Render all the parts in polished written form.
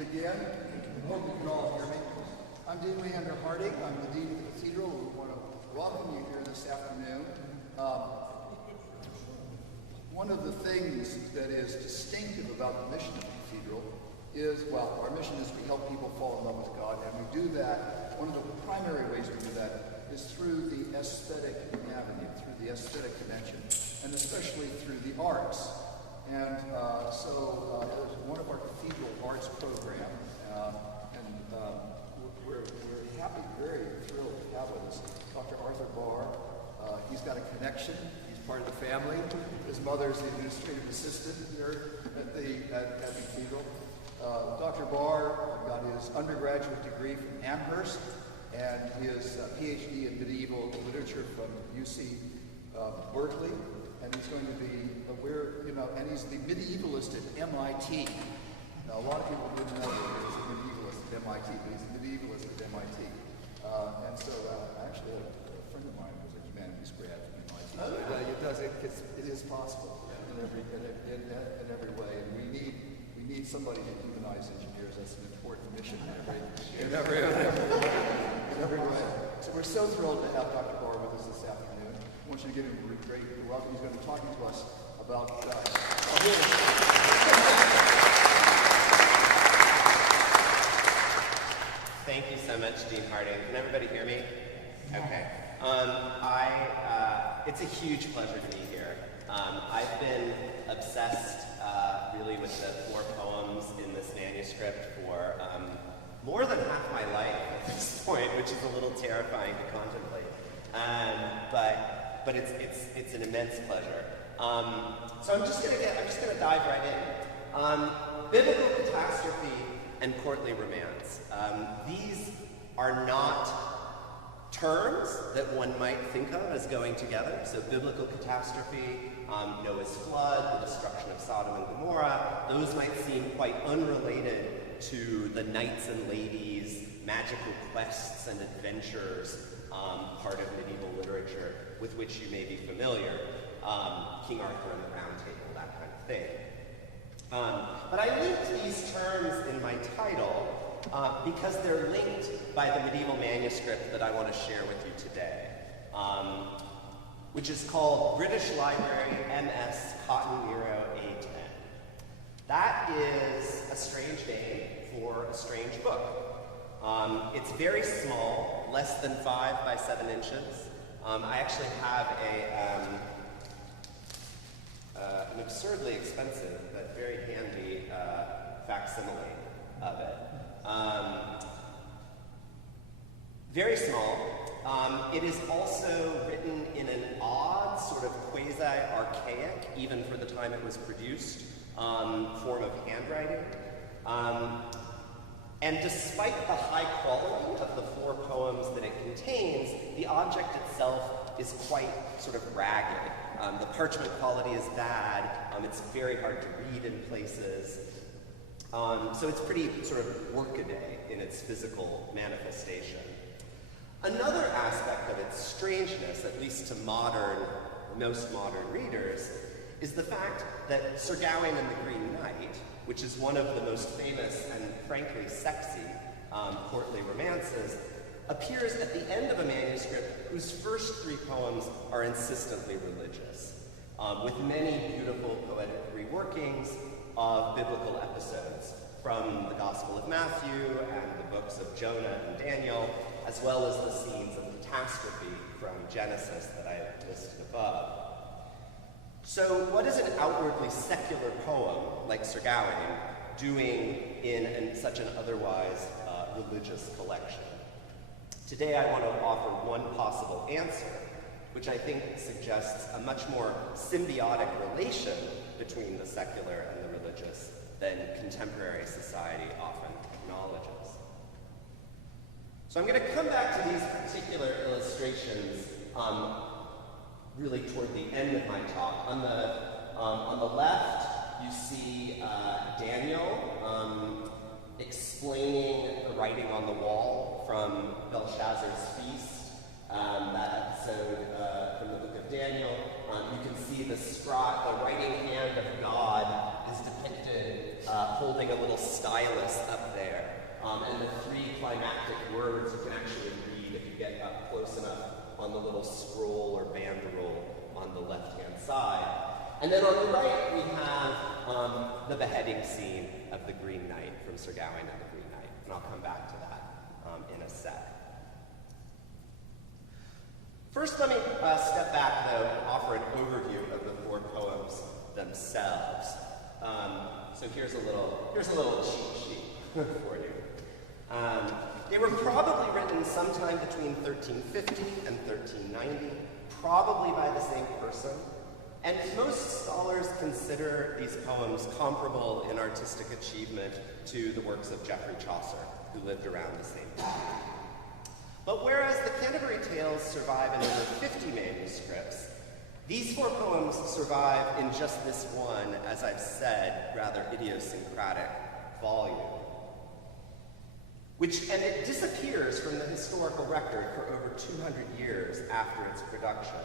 begin. I hope you can all hear me. I'm Dean Leander Harding. I'm the Dean of the Cathedral. We want to welcome you here this afternoon. One of the things that is distinctive about the mission of the Cathedral is, well, our mission is to help people fall in love with God, and we do that, one of the primary ways we do that is through the aesthetic avenue, through the aesthetic dimension, and especially through the arts. And so there's one of our cathedral arts program, and we're happy, very thrilled to have with us Dr. Arthur Bahr. He's got a connection. He's part of the family. His mother's the administrative assistant here at the cathedral. Dr. Bahr got his undergraduate degree from Amherst and his PhD in medieval literature from UC Berkeley. And he's going to be, and he's the medievalist at MIT. Now, a lot of people didn't know that he was a medievalist at MIT, but he's a medievalist at MIT. And so, actually, a friend of mine was a humanities grad from MIT. So it is possible in every way. And we need somebody to humanize engineers. That's an important mission in every way. So we're so thrilled to have Dr. Bahr with us this afternoon. I want you to give him a great welcome. He's going to be talking to us about Thank you so much, Dean Harding. Can everybody hear me? Okay. It's a huge pleasure to be here. I've been obsessed really with the 4 poems in this manuscript for more than half my life at this point, which is a little terrifying to contemplate. But it's an immense pleasure. So I'm just gonna dive right in. Biblical catastrophe and courtly romance. These are not terms that one might think of as going together. So biblical catastrophe, Noah's flood, the destruction of Sodom and Gomorrah, those might seem quite unrelated to the knights and ladies, magical quests and adventures part of medieval literature with which you may be familiar. King Arthur and the Round Table, that kind of thing. But I linked these terms in my title because they're linked by the medieval manuscript that I want to share with you today, which is called British Library MS Cotton Nero A10. That is a strange name for a strange book. It's very small, less than 5 by 7 inches. I actually have an absurdly expensive but very handy facsimile of it. Very small. It is also written in an odd, sort of quasi-archaic, even for the time it was produced, form of handwriting. And despite the high quality of the 4 poems that it contains, the object itself is quite sort of ragged. The parchment quality is bad. It's very hard to read in places. So it's pretty sort of workaday in its physical manifestation. Another aspect of its strangeness, at least to most modern readers, is the fact that Sir Gawain and the Green Knight, which is one of the most famous and frankly sexy courtly romances, appears at the end of a manuscript whose first 3 poems are insistently religious, with many beautiful poetic reworkings of biblical episodes from the Gospel of Matthew and the books of Jonah and Daniel, as well as the scenes of catastrophe from Genesis that I have listed above. So what is an outwardly secular poem like Sir Gawain doing in such an otherwise religious collection? Today I want to offer one possible answer, which I think suggests a much more symbiotic relation between the secular and the religious than contemporary society often acknowledges. So I'm going to come back to these particular illustrations really toward the end of my talk. On the left, you see Daniel explaining the writing on the wall from Belshazzar's feast, that episode from the book of Daniel. You can see the writing hand of God is depicted holding a little stylus up there. And the three climactic words you can actually read if you get up close enough on the little scroll or banderole on the left-hand side. And then on the right, we have the beheading scene of the Green Knight from Sir Gawain and the Green Knight. And I'll come back to that in a sec. First, let me step back, though, and offer an overview of the four poems themselves. So here's a little cheat sheet for you. They were probably written sometime between 1350 and 1390, probably by the same person. And most scholars consider these poems comparable in artistic achievement to the works of Geoffrey Chaucer, who lived around the same time. But whereas the Canterbury Tales survive in over 50 manuscripts, these four poems survive in just this one, as I've said, rather idiosyncratic volume. And it disappears from the historical record for over 200 years after its production,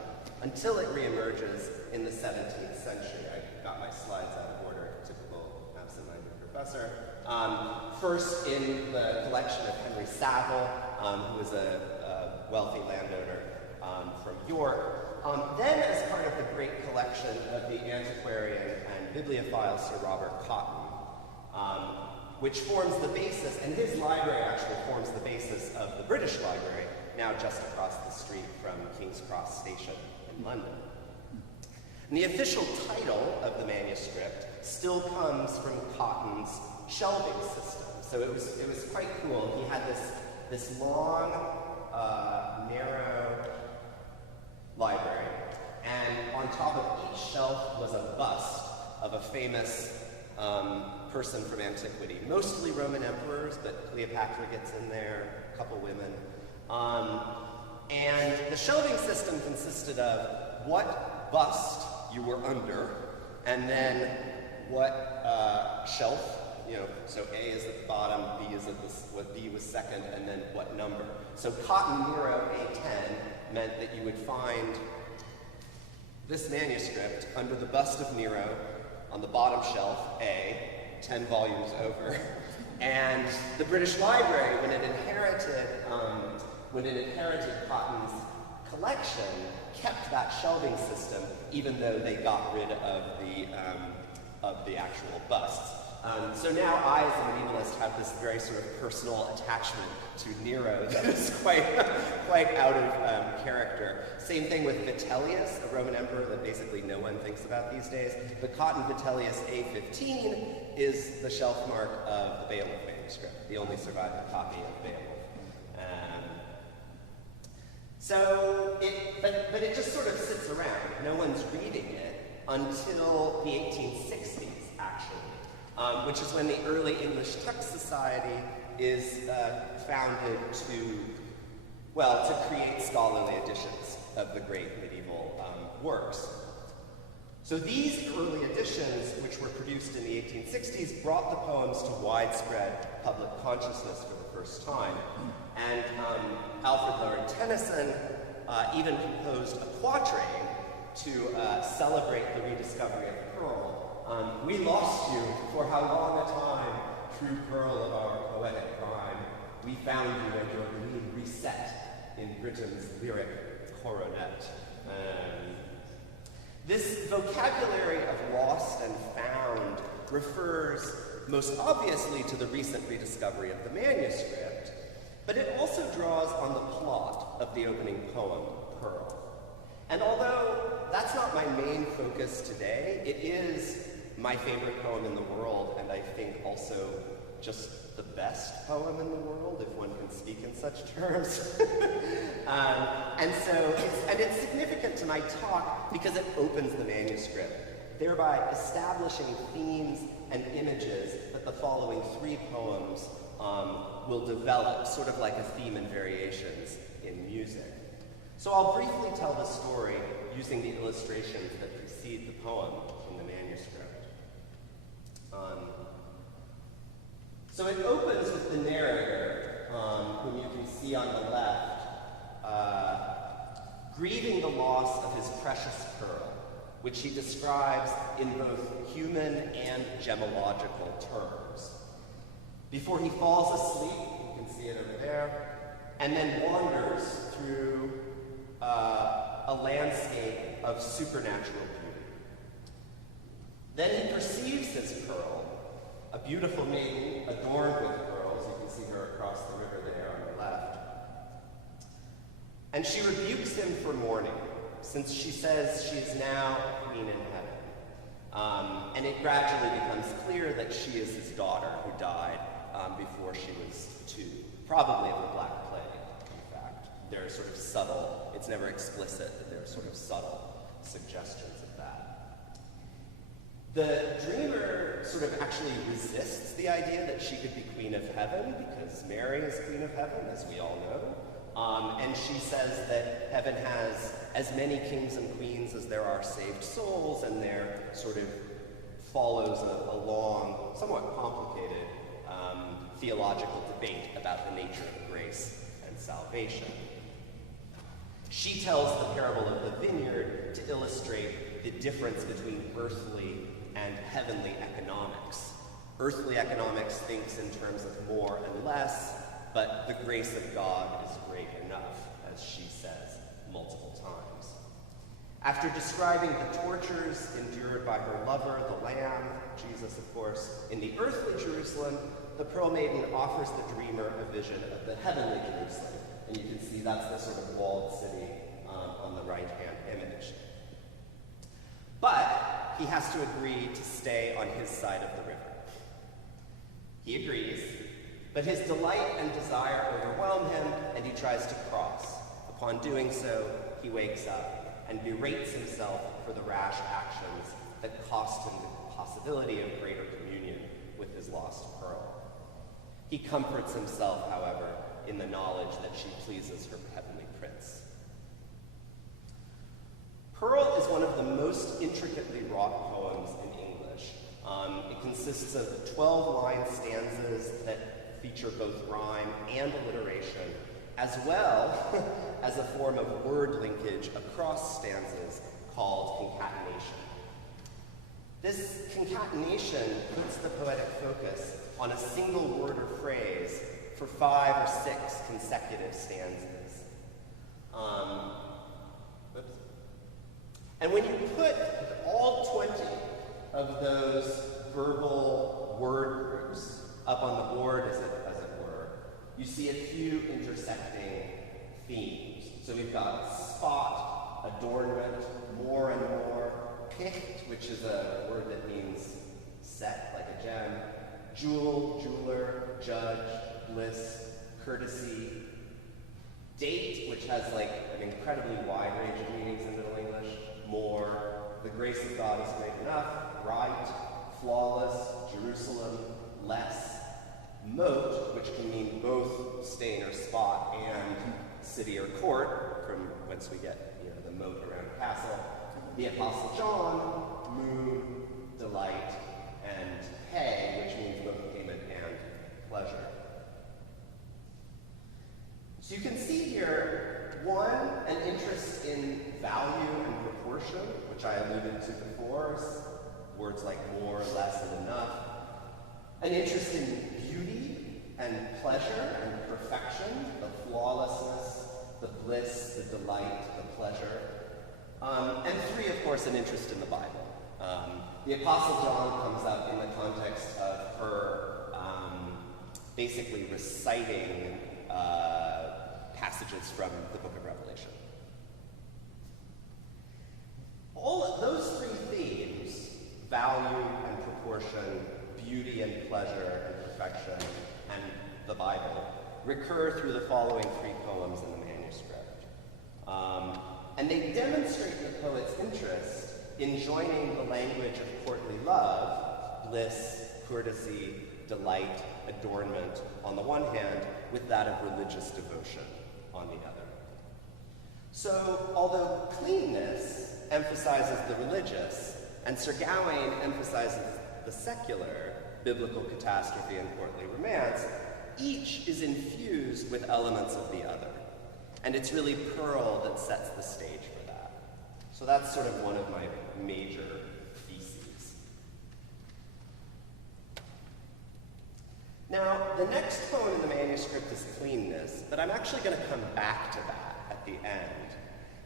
until it reemerges in the 17th century. I got my slides out of order, typical absent-minded professor. First in the collection of Henry Savile, who was a wealthy landowner from York. Then as part of the great collection of the antiquarian and bibliophile Sir Robert Cotton, which forms the basis, and his library actually forms the basis of the British Library, now just across the street from King's Cross Station in London. And the official title of the manuscript still comes from Cotton's shelving system. So it was quite cool. He had this long, narrow library, and on top of each shelf was a bust of a famous person from antiquity, mostly Roman emperors, but Cleopatra gets in there, a couple women. And the shelving system consisted of what bust you were under, and then what shelf, so A is at the bottom, B is at what B was second, and then what number. So Cotton Nero A10 meant that you would find this manuscript under the bust of Nero on the bottom shelf, A, 10 volumes over. And the British Library, when it inherited Cotton's collection, kept that shelving system, even though they got rid of the actual busts. So now I, as a medievalist, have this very sort of personal attachment to Nero that is quite out of character. Same thing with Vitellius, a Roman emperor that basically no one thinks about these days. The Cotton Vitellius A15 is the shelf mark of the Beowulf manuscript, the only surviving copy of Beowulf. But it just sort of sits around. No one's reading it until the 1860s, actually. Which is when the Early English Text Society is founded to create scholarly editions of the great medieval works. So these early editions, which were produced in the 1860s, brought the poems to widespread public consciousness for the first time. And Alfred Lord Tennyson even composed a quatrain to celebrate the rediscovery of Pearl. We lost you for how long a time, true pearl of our poetic prime. We found you and your gleam reset in Britain's lyric coronet. This vocabulary of lost and found refers most obviously to the recent rediscovery of the manuscript, but it also draws on the plot of the opening poem, Pearl. And although that's not my main focus today, it is my favorite poem in the world, and I think also just the best poem in the world, if one can speak in such terms. And it's significant to my talk because it opens the manuscript, thereby establishing themes and images that the following three poems will develop, sort of like a theme and variations in music. So I'll briefly tell the story using the illustrations that precede the poem in the manuscript. So it opens with the narrator, whom you can see on the left, grieving the loss of his precious pearl, which he describes in both human and gemological terms. Before he falls asleep, you can see it over there, and then wanders through a landscape of supernatural beauty. Then he perceives his pearl, a beautiful maiden adorned with pearls. You can see her across the river there on the left. And she rebukes him for mourning, since she says she is now queen in heaven. And it gradually becomes clear that she is his daughter who died before she was 2, probably of the Black Plague, in fact. They're sort of subtle, it's never explicit, but there are sort of subtle suggestions of that. The dreamer sort of actually resists the idea that she could be queen of heaven, because Mary is queen of heaven, as we all know. And she says that heaven has as many kings and queens as there are saved souls, and there sort of follows a long, somewhat complicated theological debate about the nature of grace and salvation. She tells the parable of the vineyard to illustrate the difference between earthly and heavenly economics. Earthly economics thinks in terms of more and less, but the grace of God is great enough, as she says multiple times. After describing the tortures endured by her lover, the Lamb, Jesus of course, in the earthly Jerusalem, the Pearl Maiden offers the dreamer a vision of the heavenly Jerusalem. And you can see that's the sort of walled city on the right-hand image. But he has to agree to stay on his side of the river. He agrees, but his delight and desire overwhelm him, and he tries to cross. Upon doing so, he wakes up and berates himself for the rash actions that cost him the possibility of greater communion with his lost pearl. He comforts himself, however, in the knowledge that she pleases her heavenly prince. Pearl is one of the most intricately wrought poems in English. It consists of 12-line stanzas that feature both rhyme and alliteration, as well as a form of word linkage across stanzas called concatenation. This concatenation puts the poetic focus on a single word or phrase for 5 or 6 consecutive stanzas. And when you put all 20 of those verbal word groups up on the board, as it were, you see a few intersecting themes. So we've got spot, adornment, more and more, picked, which is a word that means set, like a gem, jewel, jeweler, judge, bliss, courtesy, date, which has like an incredibly wide range of meanings in Middle English, more, the grace of God is great enough, right, flawless, Jerusalem, less, moat, which can mean both stain or spot and city or court, from whence we get the moat around a castle, the Apostle John, moon, delight, and hay, which means both payment and pleasure. So you can see here, one, an interest in value and proportion, which I alluded to before, words like more, less, and enough. An interest in beauty and pleasure and perfection, the flawlessness, the bliss, the delight, the pleasure. And 3, of course, an interest in the Bible. The Apostle John comes up in the context of her basically reciting passages from the book of Revelation. All of those 3 themes, value and proportion, beauty and pleasure and perfection, and the Bible, recur through the following 3 poems in the manuscript. And they demonstrate the poet's interest in joining the language of courtly love, bliss, courtesy, delight, adornment, on the one hand, with that of religious devotion on the other. So, although cleanness emphasizes the religious, and Sir Gawain emphasizes the secular, biblical catastrophe and courtly romance, each is infused with elements of the other. And it's really Pearl that sets the stage for that. So that's sort of one of my major theses. Now, the next poem in the manuscript is Cleanness, but I'm actually going to come back to that at the end,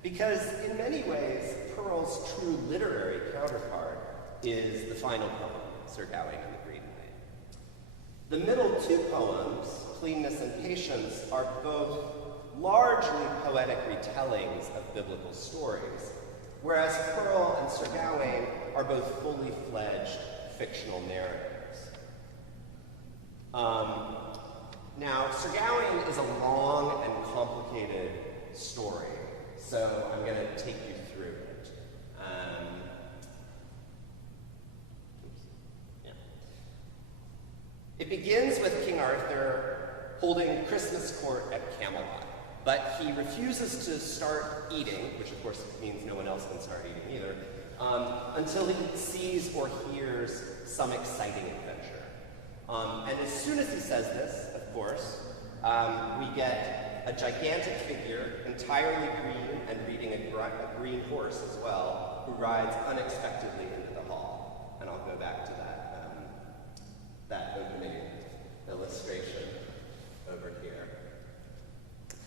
because in many ways, Pearl's true literary counterpart is the final poem, Sir Gawain and the Green Knight. The middle two poems, Cleanness and Patience, are both largely poetic retellings of biblical stories, whereas Pearl and Sir Gawain are both fully fledged fictional narratives. Now, Sir Gawain is a long and complicated story, so I'm going to take you through it. It begins with King Arthur holding Christmas court at Camelot, but he refuses to start eating, which of course means no one else can start eating either, until he sees or hears some exciting adventure. And as soon as he says this, of course, we get a gigantic figure, entirely green and riding a green horse as well, who rides unexpectedly into the hall. And I'll go back to that opening illustration over here.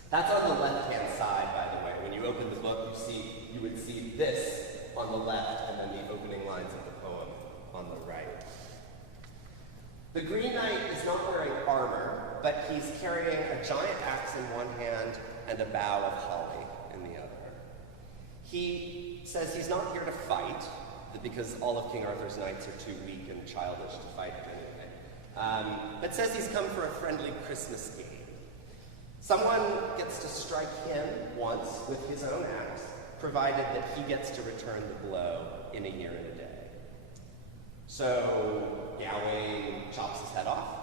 That's on the left-hand side, by the way. When you open the book, you would see this on the left, and then the opening lines of the poem on the right. The Green Knight is not wearing armor, but he's carrying a giant axe in one hand and a bough of holly in the other. He says he's not here to fight, because all of King Arthur's knights are too weak and childish to fight anyway, but says he's come for a friendly Christmas game. Someone gets to strike him once with his own axe, provided that he gets to return the blow in a year and a day. So Gawain chops his head off,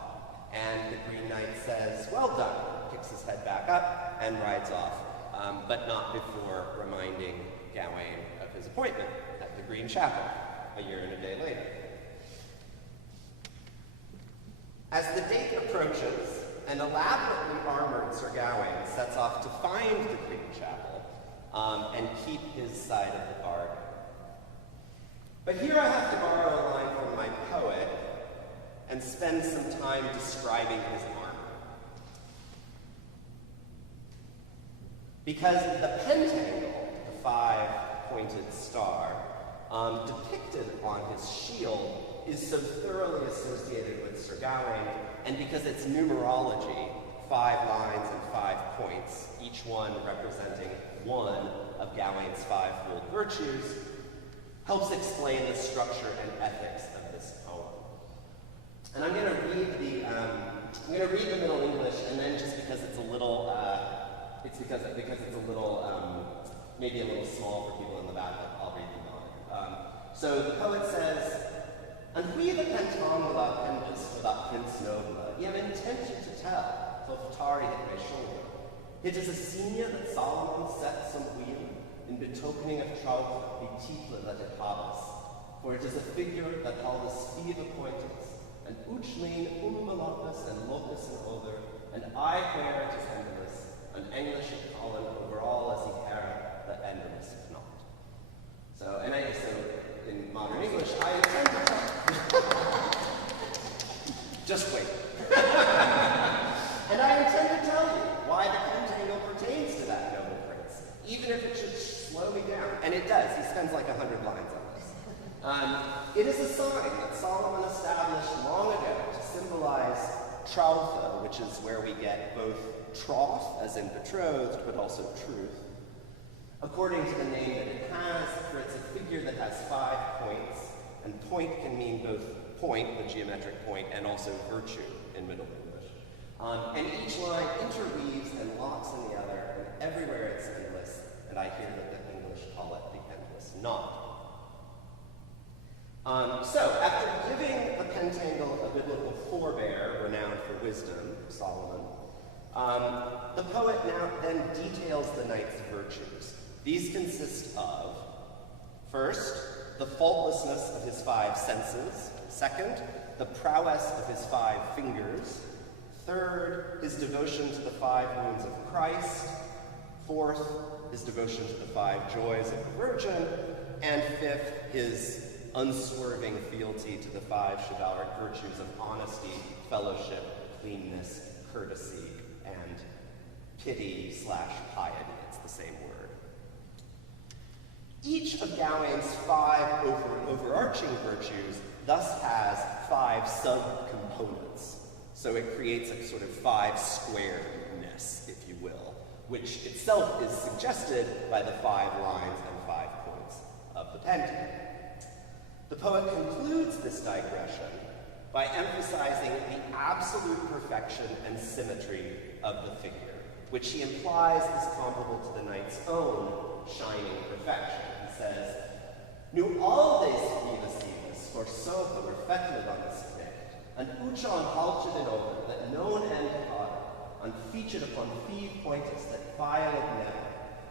and the Green Knight says, "Well done," kicks his head back up, and rides off, but not before reminding Gawain of his appointment at the Green Chapel a year and a day later. As the date approaches, an elaborately armored Sir Gawain sets off to find the Green Chapel and keep his side of the bargain. But here I have to borrow a line from my poet and spend some time describing his armor. Because the pentacle, the five-pointed star, depicted on his shield is so thoroughly associated with Sir Gawain, and because its numerology, 5 lines and 5 points, each one representing one of Gawain's 5-fold virtues, helps explain the structure and ethics of this poem. And I'm going to read the Middle English, and then just because it's a little, maybe a little small for people in the back, I'll read them on. So the poet says, "And we the pentam la pendus for that prince nobler, yem intention to tell, for fatari it may shoulder. It is a senior that Solomon set some wheel, in betokening of trout, be title that it habas. For it is a figure that haldes 4 pointers, and uchlean malopus and locus and other, and I where it is endless, and English it callen over all as he careth the endless if not." So in modern English, I intend to just wait. And I intend to tell you why the pentacle pertains to that noble prince, even if it should slow me down. And it does. He spends like 100 lines on this. It is a sign that Solomon established long ago to symbolize troutha, which is where we get both troth, as in betrothed, but also truth, according to the name that it has, for it's a figure that has 5 points, and point can mean both point, the geometric point, and also virtue in Middle English. And each line interweaves and locks in the other, and everywhere it's endless, and I hear that the English call it the endless knot. So, after giving the pentangle a biblical forebear renowned for wisdom, Solomon, the poet now then details the knight's virtues. These consist of, first, the faultlessness of his 5 senses; second, the prowess of his 5 fingers; third, his devotion to the 5 wounds of Christ; fourth, his devotion to the 5 joys of the Virgin, and 5th, his unswerving fealty to the 5 chivalric virtues of honesty, fellowship, cleanness, courtesy, and pity/piety. It's the same word. Each of Gawain's 5 overarching virtues thus has 5 subcomponents. So it creates a sort of 5 squaredness, if you will, which itself is suggested by the 5 lines and 5 points of the Pentagon. The poet concludes this digression by emphasizing the absolute perfection and symmetry of the figure, which he implies is comparable to the knight's own shining perfection. He says, "Nu aldes vidas for so the reflected on this knecht, and uchon halted in over, that known end har, and featured upon 5 points that filed never,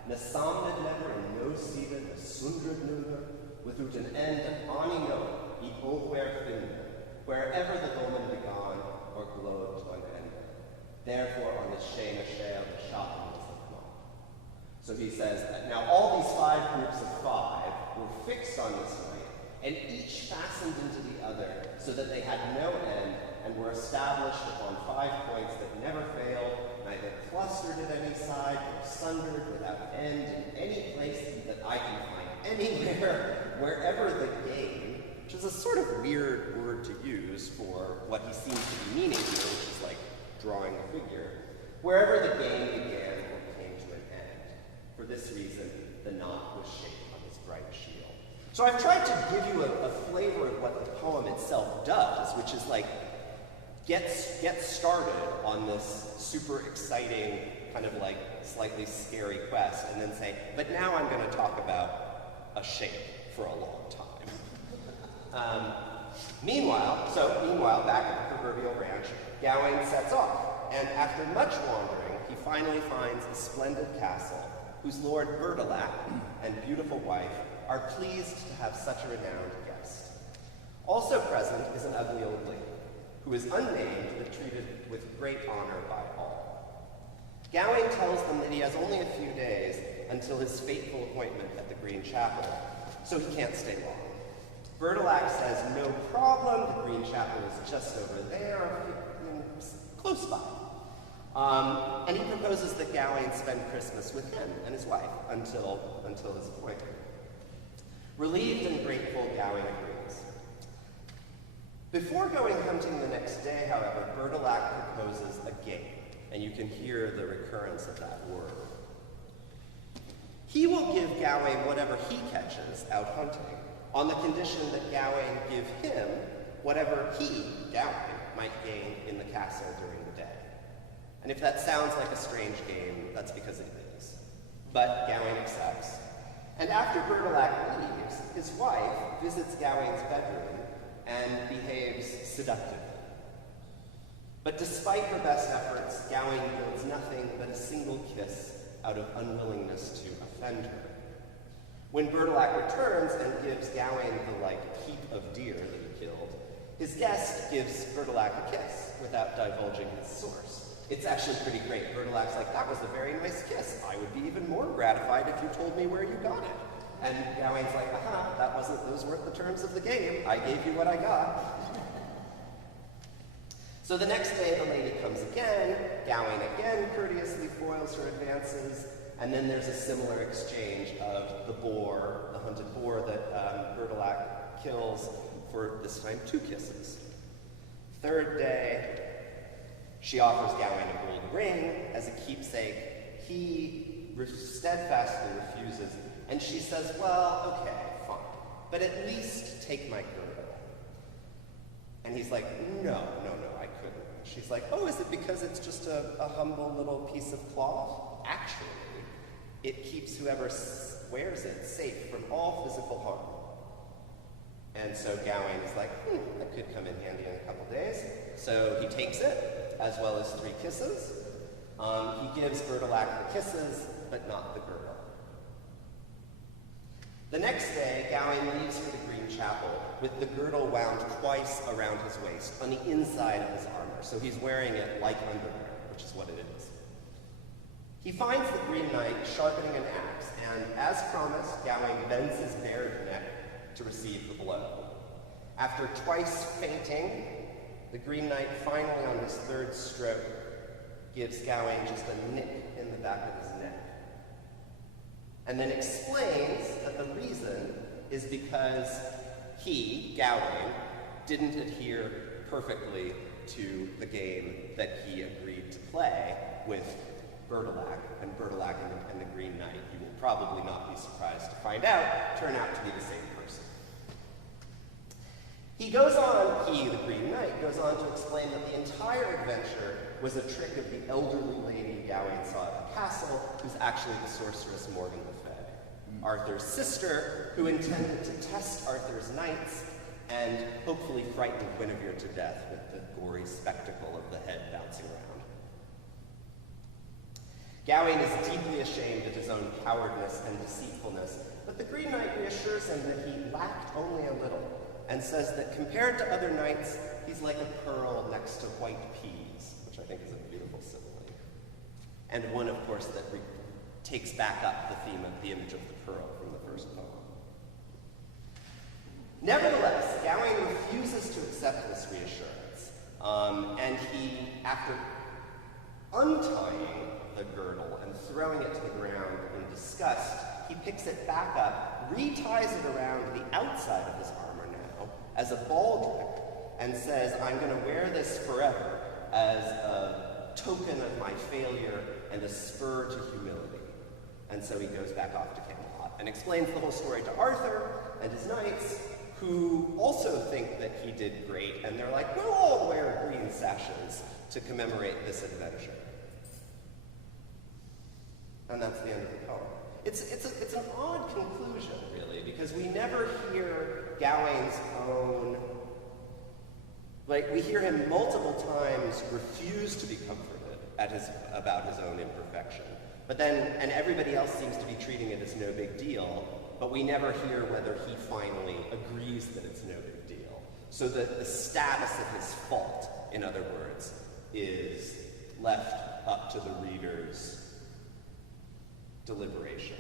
ne samned never, and no seeded, ne sundred neither, without an end and ani no, e where finder, wherever the dolmen began, or glowed to an end. Therefore on his shame a share the shop was the command." So he says that now all these 5 groups of 5 were fixed on this night, and each fastened into the other so that they had no end, and were established upon 5 points that never failed, neither clustered at any side, nor sundered without end in any place that I can find anywhere, wherever the game, which is a sort of weird word to use for what he seems to be meaning here, which is like drawing a figure, wherever the game began or came to an end. For this reason, the knot was shaped on his bright shield. So I've tried to give you a flavor of what the poem itself does, which is like, get started on this super exciting, kind of like slightly scary quest, and then say, but now I'm going to talk about a shape for a long time. Meanwhile, back at the proverbial ranch, Gawain sets off, and after much wandering, he finally finds a splendid castle, whose lord Bertilac and beautiful wife are pleased to have such a renowned guest. Also present is an ugly old lady, who is unnamed but treated with great honor by all. Gawain tells them that he has only a few days until his fateful appointment at the Green Chapel, so he can't stay long. Bertilac says, no problem, the Green Chapel is just over there, close by. And he proposes that Gawain spend Christmas with him and his wife until his appointment. Relieved and grateful, Gawain agrees. Before going hunting the next day, however, Bertilac proposes a game, and you can hear the recurrence of that word. He will give Gawain whatever he catches out hunting, on the condition that Gawain give him whatever he, Gawain, might gain in the castle during the day. And if that sounds like a strange game, that's because it is. But Gawain accepts. And after Bertilac leaves, his wife visits Gawain's bedroom and behaves seductively. But despite her best efforts, Gawain yields nothing but a single kiss out of unwillingness to offend her. When Bertilac returns and gives Gawain the heap of deer that he killed, his guest gives Bertilac a kiss without divulging his source. It's actually pretty great. Bertilac's like, that was a very nice kiss. I would be even more gratified if you told me where you got it. And Gawain's like, those weren't the terms of the game. I gave you what I got. So the next day the lady comes again, Gawain again courteously foils her advances, and then there's a similar exchange of the boar, the hunted boar that Bertilac kills, for this time 2 kisses. Third day, she offers Gawain a gold ring as a keepsake. He steadfastly refuses, and she says, well, okay, fine, but at least take my girdle. And he's like, no, I couldn't. She's like, oh, is it because it's just a humble little piece of cloth? Actually, it keeps whoever wears it safe from all physical harm. And so Gawain is like, that could come in handy in a couple days. So he takes it, as well as 3 kisses. He gives Bertilac the kisses, but not the girdle. The next day, Gawain leaves for the Green Chapel with the girdle wound twice around his waist, on the inside of his armor. So he's wearing it like underwear, which is what it is. He finds the Green Knight sharpening an axe, and as promised, Gawain bends his bared neck to receive the blow. After twice fainting, the Green Knight finally on his third stroke gives Gawain just a nick in the back of his neck. And then explains that the reason is because he, Gawain, didn't adhere perfectly to the game that he agreed to play with Bertilac and the Green Knight. You will probably not be surprised to find out, turn out to be the same person. He, the Green Knight, goes on to explain that the entire adventure was a trick of the elderly lady Gawain saw at the castle, who's actually the sorceress Morgan le Fay, Arthur's sister, who intended to test Arthur's knights and hopefully frighten Guinevere to death with the gory spectacle of the head bouncing around. Gawain is deeply ashamed of his own cowardness and deceitfulness, but the Green Knight reassures him that he lacked only a little, and says that compared to other knights, he's like a pearl next to white peas, which I think is a beautiful simile. And one, of course, that takes back up the theme of the image of the pearl from the first poem. Nevertheless, Gawain refuses to accept this reassurance, and he, after untying the girdle and throwing it to the ground in disgust, he picks it back up, reties it around the outside of his armor now as a baldric, and says, I'm going to wear this forever as a token of my failure and a spur to humility. And so he goes back off to Camelot and explains the whole story to Arthur and his knights, who also think that he did great, and they're like, we'll all wear green sashes to commemorate this adventure. And that's the end of the poem. It's an odd conclusion, really, because we never hear Gawain's own, we hear him multiple times refuse to be comforted about his own imperfection. But then, and everybody else seems to be treating it as no big deal, but we never hear whether he finally agrees that it's no big deal. So that the status of his fault, in other words, is left up to the reader's deliberation.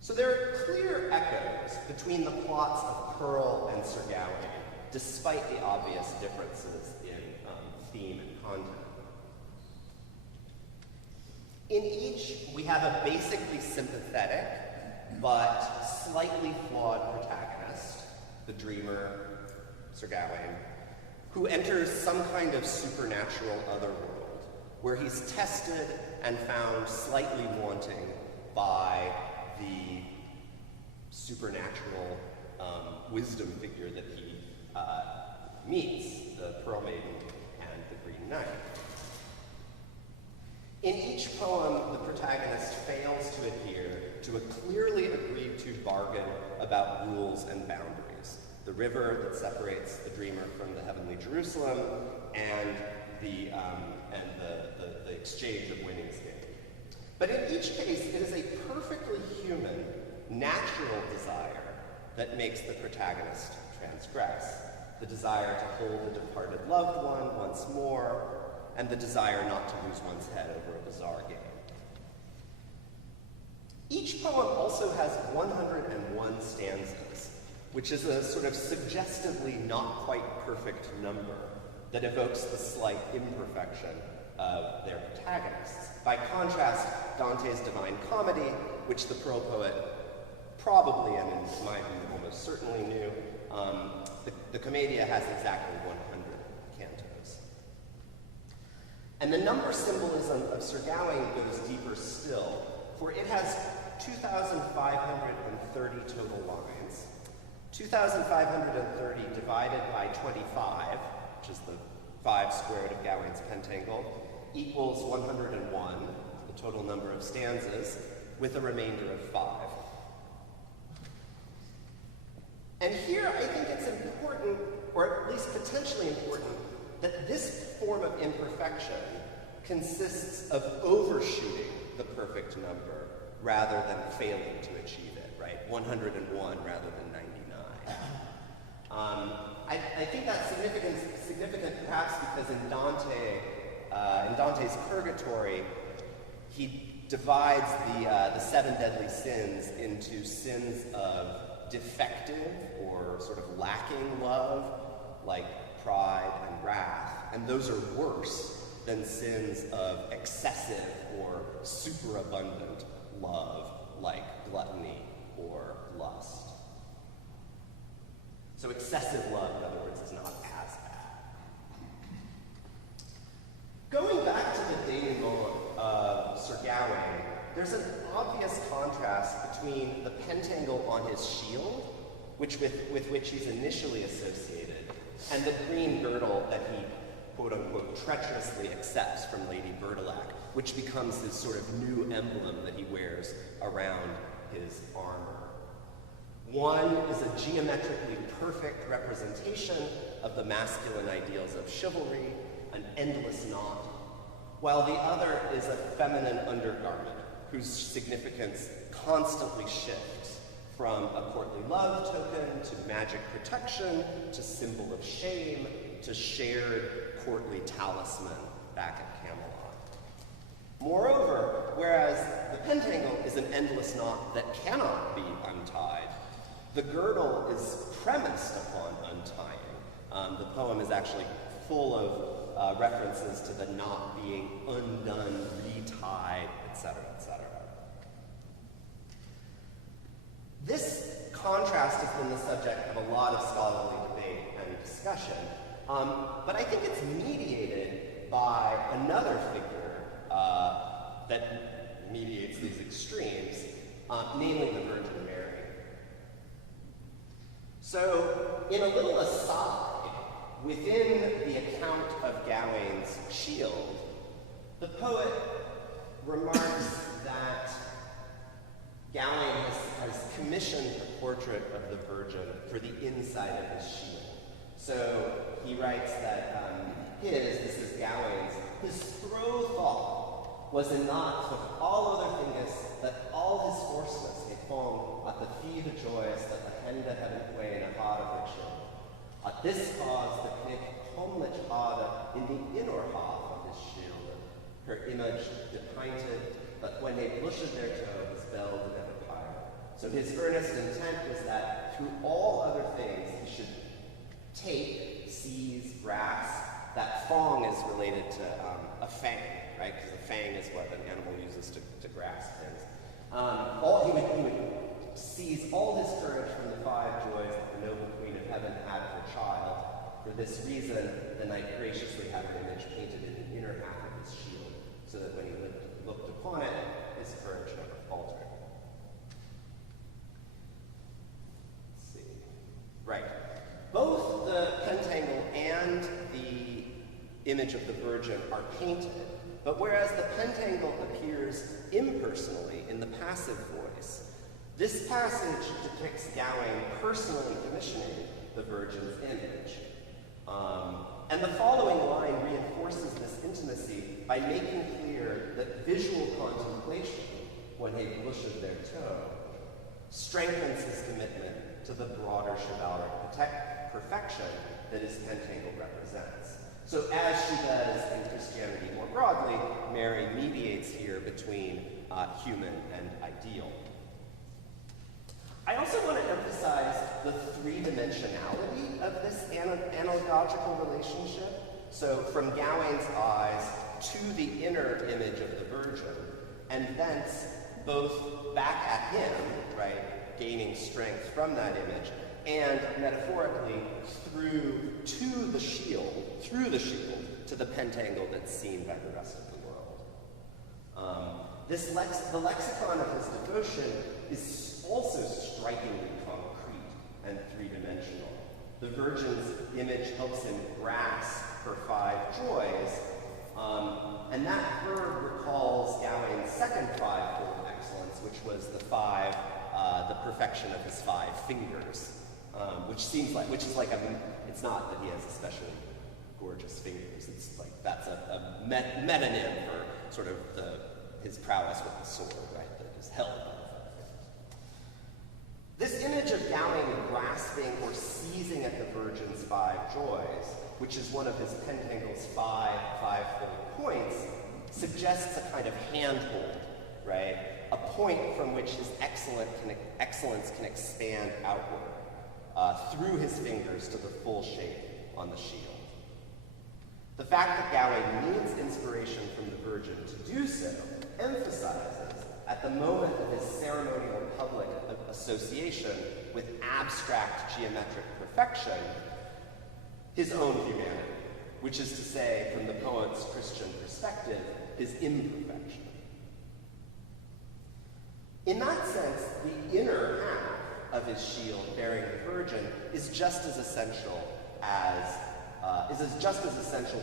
So there are clear echoes between the plots of Pearl and Sir Gawain, despite the obvious differences in theme and content. In each, we have a basically sympathetic, but slightly flawed protagonist, the dreamer, Sir Gawain, who enters some kind of supernatural otherworld, where he's tested and found slightly wanting by the supernatural wisdom figure that he meets, the Pearl Maiden and the Green Knight. In each poem, the protagonist fails to adhere to a clearly agreed to bargain about rules and boundaries. The river that separates the dreamer from the heavenly Jerusalem, and the exchange of winnings game. But in each case, it is a perfectly human, natural desire that makes the protagonist transgress. The desire to hold a departed loved one once more, and the desire not to lose one's head over a bizarre game. Each poem also has 101 stanzas, which is a sort of suggestively not quite perfect number that evokes the slight imperfection of their protagonists. By contrast, Dante's Divine Comedy, which the Pearl poet probably, and in my view almost certainly knew, the Commedia has exactly 100 cantos. And the number symbolism of Sir Gawain goes deeper still, for it has 2,530 total lines. 2,530 divided by 25, which is the 5 squared of Gawain's pentangle, equals 101, the total number of stanzas, with a remainder of 5. And here I think it's important, or at least potentially important, that this form of imperfection consists of overshooting the perfect number rather than failing to achieve it, right? 101 rather than 99. I think that's significant perhaps because in Dante, in Dante's Purgatory, he divides the seven deadly sins into sins of defective or sort of lacking love, like pride and wrath, and those are worse than sins of excessive or superabundant love, like gluttony or lust. So excessive love, in other words, is not as bad. Going back to the denouement of Sir Gawain, there's an obvious contrast between the pentangle on his shield, with which he's initially associated, and the green girdle that he, quote-unquote, treacherously accepts from Lady Bertilac, which becomes his sort of new emblem that he wears around his armor. One is a geometrically perfect representation of the masculine ideals of chivalry, an endless knot, while the other is a feminine undergarment whose significance constantly shifts from a courtly love token to magic protection to symbol of shame to shared courtly talisman back at Camelot. Moreover, whereas the pentangle is an endless knot that cannot be untied, the girdle is premised upon untying. The poem is actually full of references to the knot being undone, retied, etc., etc. This contrast has been the subject of a lot of scholarly debate and discussion, but I think it's mediated by another figure that mediates these extremes, namely the Virgin Mary. So, in a little aside, within the account of Gawain's shield, the poet remarks that Gawain has commissioned a portrait of the Virgin for the inside of his shield. So he writes that this is Gawain's, his throw thought was in not of all other things that all his forceless he fong at the fee the joyous that the henda heaven quain a hard of Richard. At this cause the knick homlich harder in the inner half of his shield, her image depinted, that when they blushed their toe was belled in empire. So his earnest intent was that through all other things he should take, seize, grasp. That fong is related to a fang, right? Because a fang is what an animal uses to grasp things. He would seize all his courage from the five joys that the noble Queen of Heaven had for child. For this reason, the knight graciously had an image painted in the inner half of his shield, so that when he looked upon it, his courage never faltered. Let's see. Right. Both the pentangle and the image of the Virgin are painted, but whereas the pentangle appears impersonally in the passive voice, this passage depicts Gawain personally commissioning the Virgin's image. And the following line reinforces this intimacy by making clear that visual contemplation, when he blushed their toe, strengthens his commitment to the broader chivalric perfection that his pentangle represents. So as she does in Christianity more broadly, Mary mediates here between human and ideal. I also want to emphasize the three-dimensionality of this analogical relationship. So from Gawain's eyes to the inner image of the Virgin, and thence both back at him, right, gaining strength from that image, and metaphorically through the shield, to the pentangle that's seen by the rest of the world. The lexicon of his devotion is also strikingly concrete and three-dimensional. The Virgin's image helps him grasp her five joys, and that verb recalls Gawain's second five-fold excellence, which was the perfection of his five fingers, it's not that he has especially gorgeous fingers. It's like that's a metonym for sort of his prowess with the sword, right? That is held by the five fingers. This image of Gawain grasping or seizing at the Virgin's five joys which is one of his Pentangle's five-fold points, suggests a kind of handhold, right? A point from which his excellence can expand outward through his fingers to the full shape on the shield. The fact that Gawain needs inspiration from the Virgin to do so emphasizes, at the moment of his ceremonial public association with abstract geometric perfection, his own humanity, which is to say, from the poet's Christian perspective, his imperfection. In that sense, the inner half of his shield bearing the Virgin is just as essential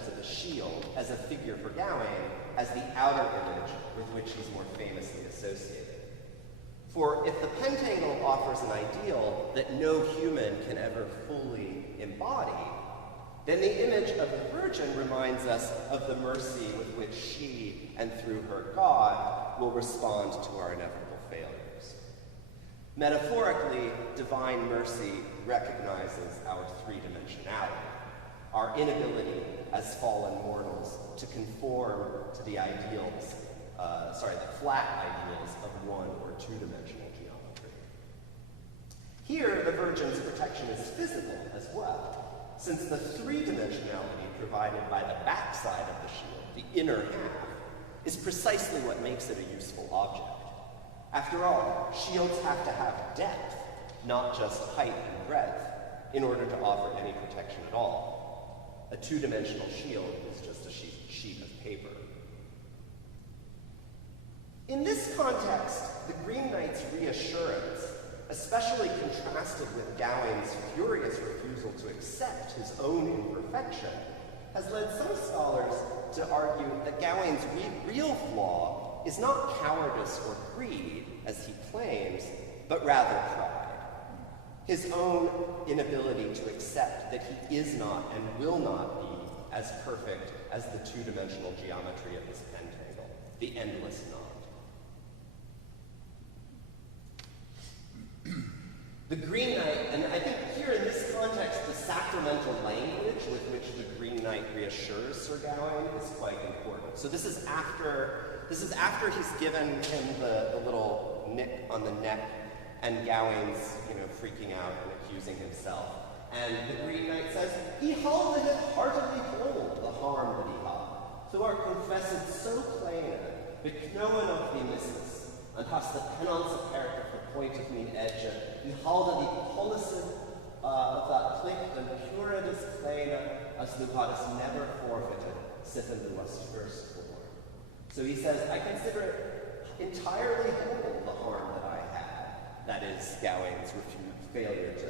to the shield as a figure for Gawain as the outer image with which he's more famously associated. For if the Pentangle offers an ideal that no human can ever fully embody, then the image of the Virgin reminds us of the mercy with which she, and through her God, will respond to our inevitable failures. Metaphorically, divine mercy recognizes our three-dimensionality, our inability as fallen mortals to conform to the ideals, the flat ideals of one- or two-dimensional geometry. Here, the Virgin's protection is physical as well, since the three-dimensionality provided by the backside of the shield, the inner half, is precisely what makes it a useful object. After all, shields have to have depth, not just height and breadth, in order to offer any protection at all. A two-dimensional shield is just a sheet of paper. In this context, the Green Knight's reassurance, especially contrasted with Gawain's furious refusal to accept his own imperfection, has led some scholars to argue that Gawain's real flaw is not cowardice or greed, as he claims, but rather pride. His own inability to accept that he is not and will not be as perfect as the two-dimensional geometry of his pentangle, the endless knot. The Green Knight, and I think here in this context, the sacramental language with which the Green Knight reassures Sir Gawain is quite important. So this is after he's given him the little nick on the neck, and Gawain's, freaking out and accusing himself. And the Green Knight says, "He haldeth heartily hold the harm that he hath. Thou art confessed so plain, but knowen of thee misses, and hast the penance apart of the point of mean edge, he haldeth thee policid of that plicht and puridus plena, as thou hadst never forfeited, sithen thou wast first born." So he says, I consider it entirely whole, the harm that I had. That is Gawain's failure to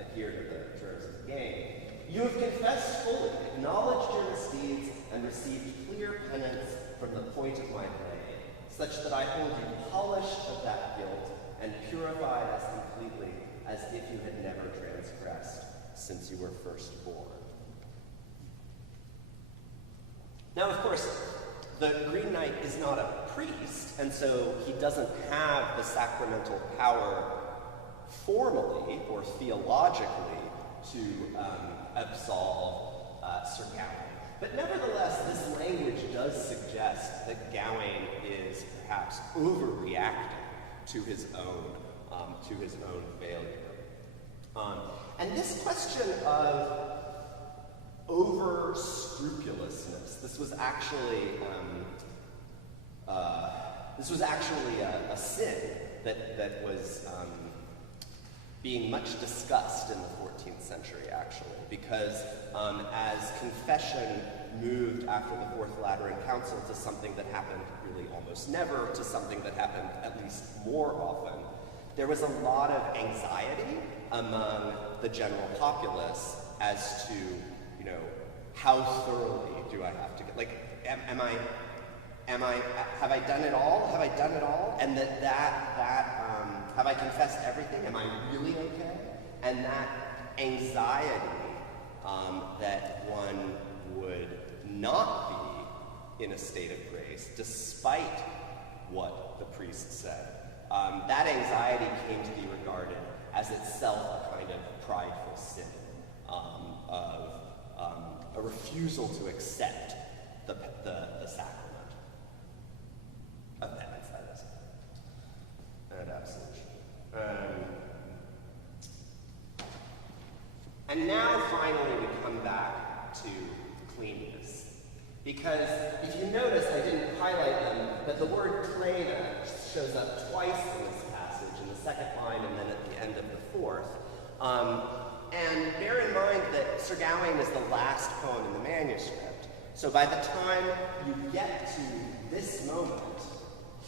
adhere to the terms of the game. "You have confessed fully, acknowledged your misdeeds, and received clear penance from the point of my blade, such that I hold you polished of that guilt, and purified as completely as if you had never transgressed since you were first born." Now, of course, the Green Knight is not a priest, and so he doesn't have the sacramental power formally or theologically to absolve Sir Gawain. But nevertheless, this language does suggest that Gawain is perhaps overreacting to his own failure. And this question of over-scrupulousness, this was actually a sin that was being much discussed in the 14th century, actually, because as confession moved after the Fourth Lateran Council to something that happened really almost never, to something that happened at least more often, there was a lot of anxiety among the general populace as to, how thoroughly do I have to get, have I done it all? Have I done it all? And have I confessed everything? Am I really okay? And that anxiety that one would not be in a state of grace, despite what the priest said. That anxiety came to be regarded as itself a kind of prideful sin of a refusal to accept the sacrament of penance, that is, and absolution. And now, finally, we come back to cleanness. Because if you notice, I didn't highlight them, but the word plena shows up twice in this passage, in the second line and then at the end of the fourth. And bear in mind that Sir Gawain is the last poem in the manuscript. So by the time you get to this moment,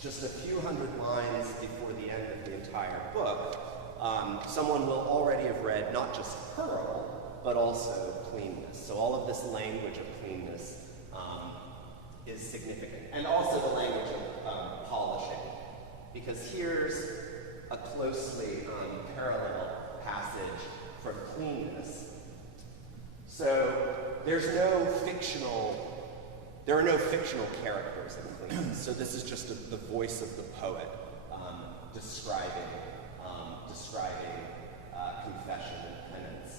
just a few hundred lines before the end of the entire book, someone will already have read not just pearl, but also cleanness. So all of this language of cleanness is significant. And also the language of polishing. Because here's a closely parallel passage for cleanness. So there are no fictional characters in cleanness. So this is just the voice of the poet describing confession and penance.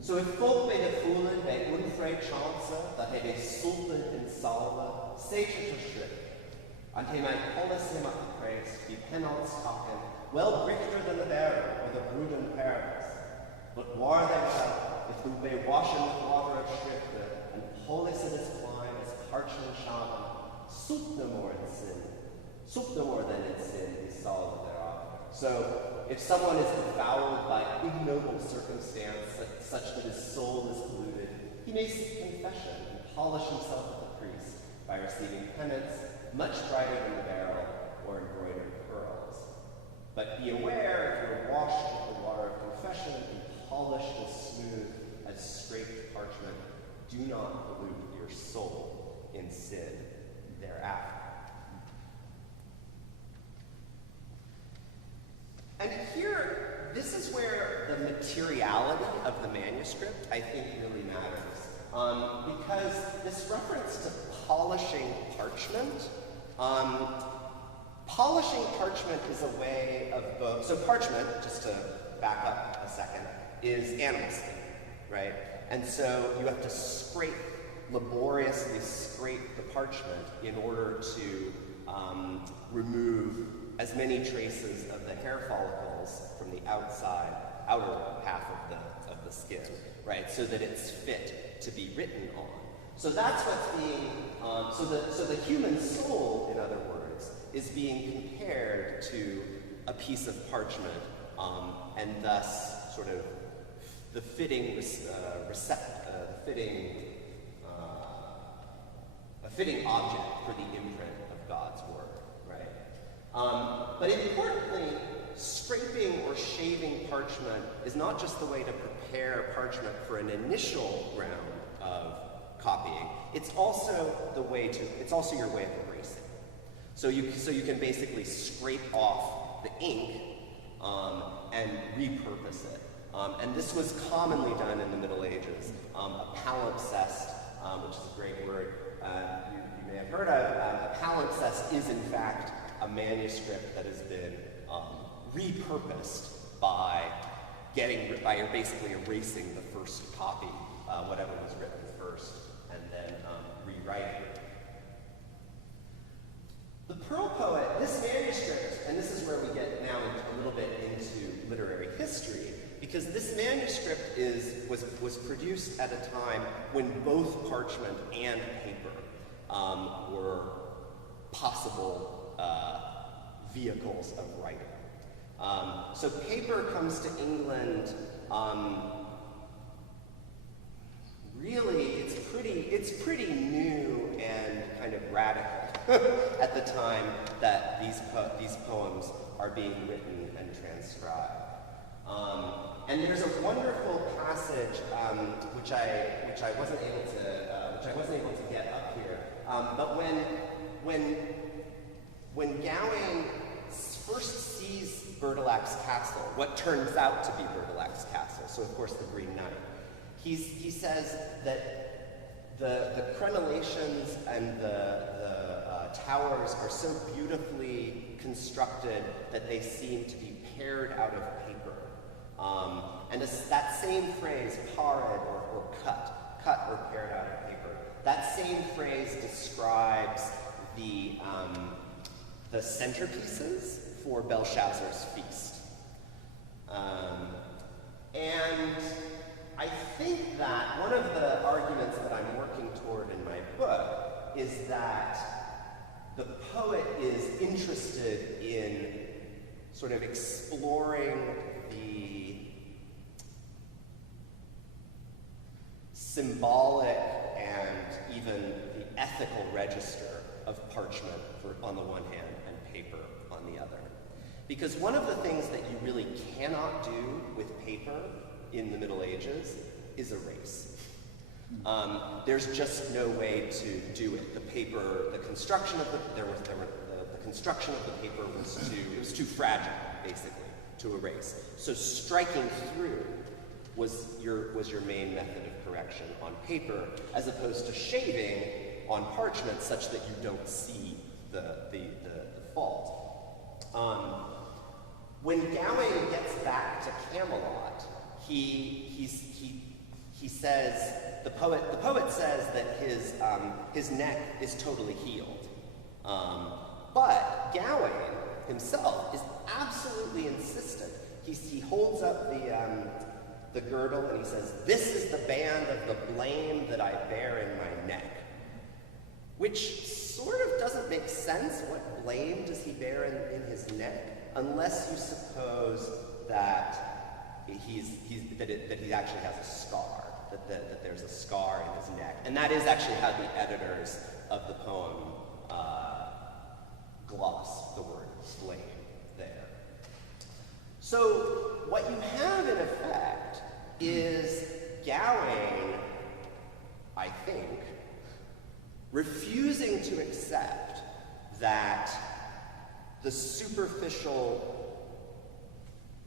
So if folk bij de voelen bij onvrij chance dat hij bij sulten in salve zeker te schrik, and hij mijn alles hem geprijsd, die penance takken, well richter than the bearer or the bruden parents. But war they well, if who may wash in the water of Schrifte, and polis in his climb as parchment shaman, soup no more than in sin, is solid thereof. So, if someone is befouled by ignoble circumstance, such that his soul is polluted, he may seek confession and polish himself at the priest by receiving penance, much brighter than the beryl or embroidered pearls. But be aware, if you are washed with the water of confession and polished as smooth as scraped parchment, do not pollute your soul in sin thereafter. And here, this is where the materiality of the manuscript, I think, really matters. Because this reference to polishing parchment, is a way of both. So parchment, just to back up a second, is animal skin, right? And so you have to laboriously scrape the parchment in order to remove as many traces of the hair follicles from the outer half of the skin, right? So that it's fit to be written on. So that's what's being, so the human soul, in other words, is being compared to a piece of parchment, and thus sort of the fitting object for the imprint of God's word, right? But importantly, scraping or shaving parchment is not just the way to prepare parchment for an initial round of copying. It's also your way of erasing. So you can basically scrape off the ink and repurpose it. And this was commonly done in the Middle Ages. A palimpsest, which is a great word you may have heard of. A palimpsest is in fact a manuscript that has been repurposed by basically erasing the first copy, whatever was written first, and then rewriting it. The Pearl Poet, this manuscript, and this is where we get now a little bit into literary history, because this manuscript was produced at a time when both parchment and paper were possible vehicles of writing. So paper comes to England. Really, it's pretty new and kind of radical at the time that these poems are being written and transcribed. And there's a wonderful passage which I wasn't able to get up here. But when Gawain first sees Bertilac's castle, what turns out to be Bertilac's castle, so of course the Green Knight, he says that the crenellations and the towers are so beautifully constructed that they seem to be pared out of paper. And that same phrase, pared or cut, cut or pared out of paper. That same phrase describes the centerpieces for Belshazzar's feast. And I think that one of the arguments that I'm working toward in my book is that the poet is interested in sort of exploring the symbolic and even the ethical register of parchment on the one hand and paper on the other. Because one of the things that you really cannot do with paper in the Middle Ages is erase. There's just no way to do it. The construction of the construction of the paper was too fragile, basically, to erase. So striking through was your main method of correction on paper, as opposed to shaving on parchment such that you don't see the fault. When Gawain gets back to Camelot, he says, the poet says that his neck is totally healed. But Gawain himself is absolutely insistent. He holds up the girdle and he says, "This is the band of the blame that I bear in my neck." Which sort of doesn't make sense. What blame does he bear in his neck? Unless you suppose that he actually has a scar, that there's a scar in his neck. And that is actually how the editors of the poem gloss the word blame there. So what you have in effect is Gawain, I think, refusing to accept that the superficial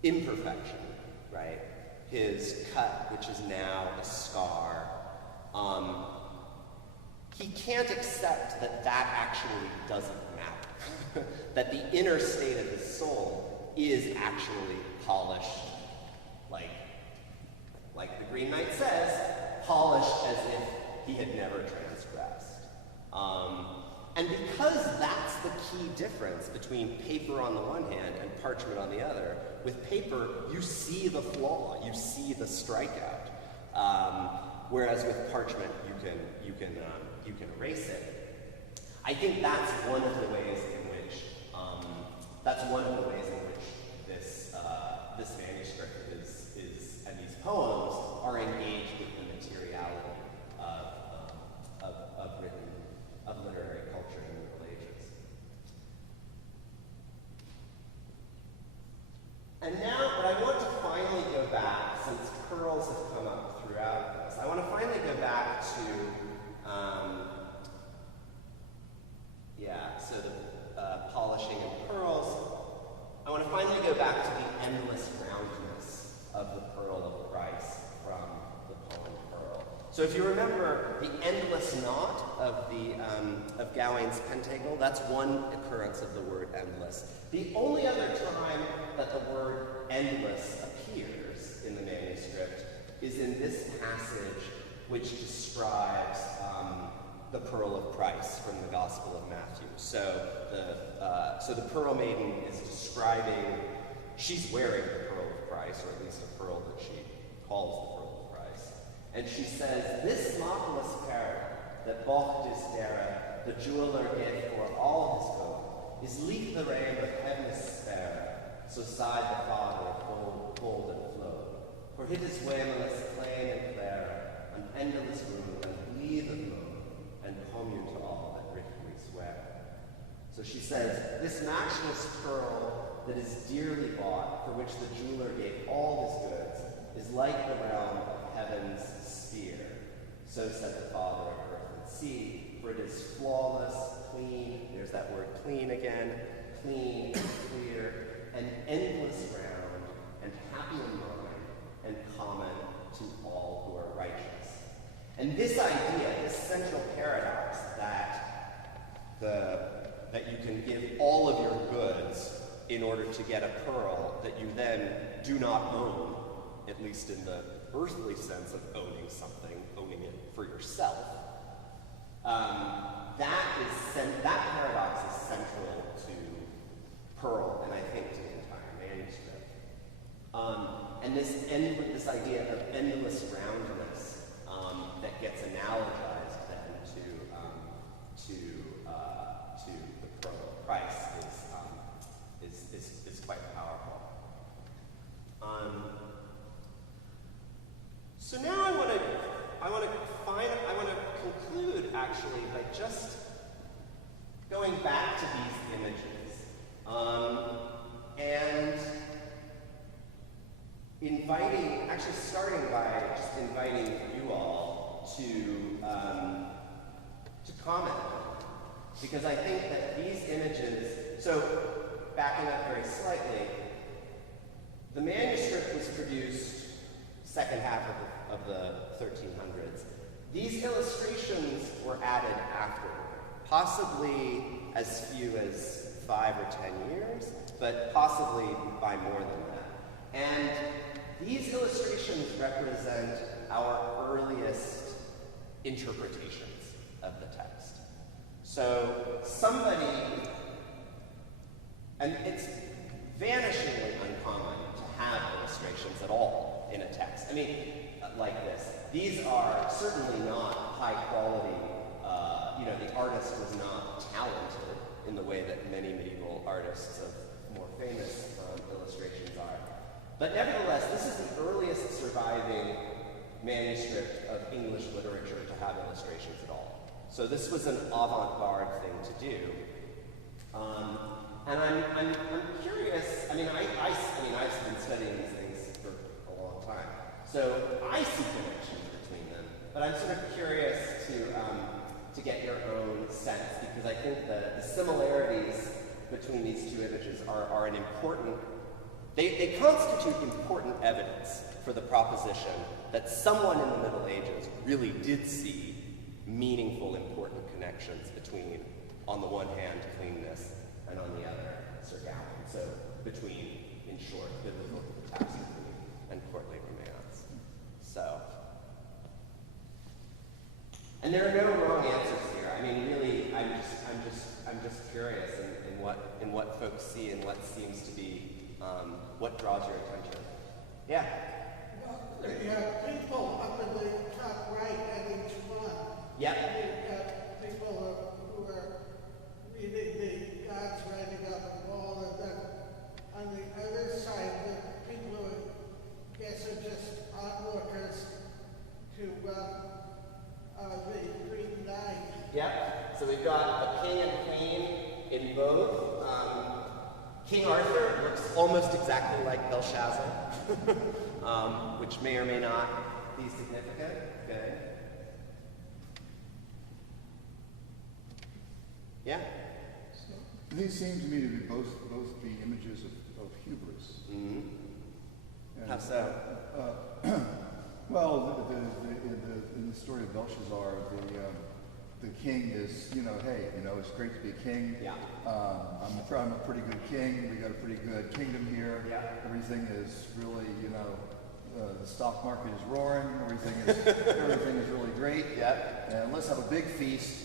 imperfection, right, his cut, which is now a scar, he can't accept that actually doesn't matter. That the inner state of his soul is actually polished, like the Green Knight says, polished as if he had never transgressed. And because that's the key difference between paper on the one hand and parchment on the other, with paper, you see the flaw, you see the strikeout. Whereas with parchment, you can erase it. I think that's one of the ways in which this manuscript is and these poems are engaged with the materiality of literary culture in the Middle Ages. And now, but I want to finally go back, since pearls have come up throughout this, I want to finally go back to, so the polishing of pearls. I want to finally go back to the endless roundness of the pearl of price from the poem Pearl. So if you remember the endless knot of Gawain's pentacle, that's one occurrence of the word endless. The only other time that the word endless appears in the manuscript is in this passage, which describes the pearl of price from the Gospel of Matthew. So the pearl maiden is describing, she's wearing the pearl of price, or at least a pearl that she calls the pearl of price. And she says, "This marvelous pearl that Bahr disdared, the jeweler gave for all his gold, is leak the rain of heaven's spare, so sighed the father of gold and flow. For it is wameless, plain and clear, an endless room, and bleed of moon, and commune to all that richly swear." So she says, "This matchless pearl that is dearly bought, for which the jeweler gave all his goods, is like the realm of heaven's sphere. So said the Father of earth and sea, for it is flawless, clean," there's that word clean again, clean and clear, and endless round, and happy in mind, and common to all who are righteous. And this idea, this central paradox that you can give all of your goods in order to get a pearl that you then do not own, at least in the earthly sense of owning something, owning it for yourself. That paradox is central to Pearl, and I think to the entire manuscript. And this idea of endless roundness that gets analogized then to the pearl of Christ is quite powerful. So now I want to conclude actually by just going back to these images and starting by just inviting you all to comment, because I think that these images. So backing up very slightly, the manuscript was produced second half of the 1300s. These illustrations were added afterward, possibly as few as 5 or 10 years, but possibly by more than that. And these illustrations represent our earliest interpretations of the text. So somebody, and it's vanishingly uncommon to have illustrations at all in a text. I mean, like this. These are certainly not high quality, the artist was not talented in the way that many medieval artists of more famous illustrations are. But nevertheless, this is the earliest surviving manuscript of English literature to have illustrations at all. So this was an avant-garde thing to do. And I'm curious. I mean, I've been studying these things for a long time, so I see connections between them. But I'm sort of curious to get your own sense, because I think the similarities between these two images are an important. They constitute important evidence for the proposition that someone in the Middle Ages really did see meaningful, important connections between, on the one hand, cleanness, and on the other, Sir Gawain. So between, in short, biblical catastrophe and courtly romance. So, and there are no wrong answers here. I mean, really, I'm just curious in what folks see and what seems to be what draws your attention. Yeah. Well, you have people up in the top right at each one. Yeah. You've got people who are reading the God's writing on the wall, and then on the other side, the people who I guess are just onlookers to the Green Knight. Yeah. So we've got a king and queen in both. King Arthur looks almost exactly like Belshazzar, which may or may not be significant. Okay. Yeah. These seem to me to be both be images of hubris. Mm-hmm. How so? Well, in the story of Belshazzar, the king is, hey, it's great to be a king. Yeah. I'm a pretty good king. We got a pretty good kingdom here. Yeah. Everything is really, the stock market is roaring. Everything is really great. Yeah. And let's have a big feast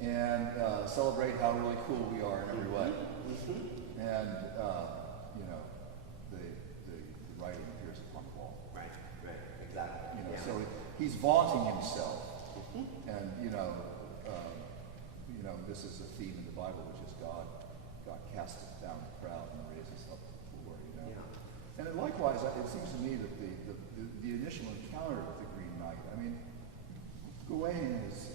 and celebrate how really cool we are in every way. Mm-hmm. And the writing appears upon the wall. Right. Exactly. So he's vaunting himself, and this is a theme in the Bible, which is God casteth down the proud and raises up the poor. Yeah. And likewise, it seems to me that the initial encounter with the Green Knight. I mean, Gawain is.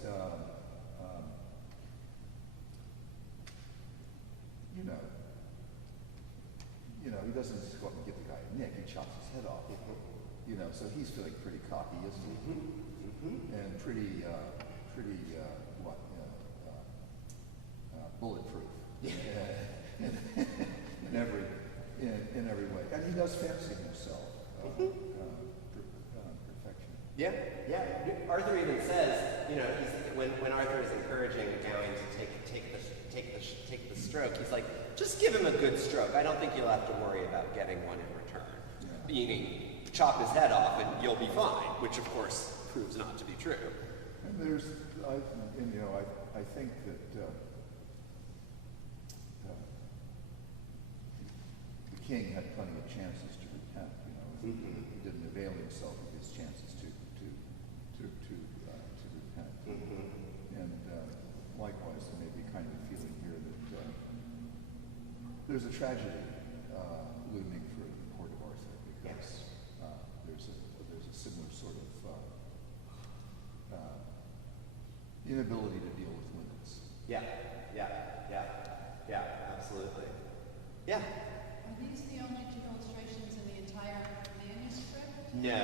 He doesn't just go up and give the guy a nick, he chops his head off. So he's feeling pretty cocky, isn't he? Mm-hmm. And pretty bulletproof in every way. And he does fancy himself perfection. Yeah. Arthur even says, when Arthur is encouraging Gawain to take the stroke, he's like, just give him a good stroke. I don't think you'll have to worry about getting one in return. Yeah. Meaning, chop his head off and you'll be fine, which of course proves not to be true. And I think that the king had plenty of chances to repent. He didn't avail himself of his chances to repent. And likewise, there may be kind of a feeling here that there's a tragedy looming for the court of Arthur, because there's a similar sort of inability to deal with limits. Yeah, absolutely. Yeah. Are these the only two illustrations in the entire manuscript? No,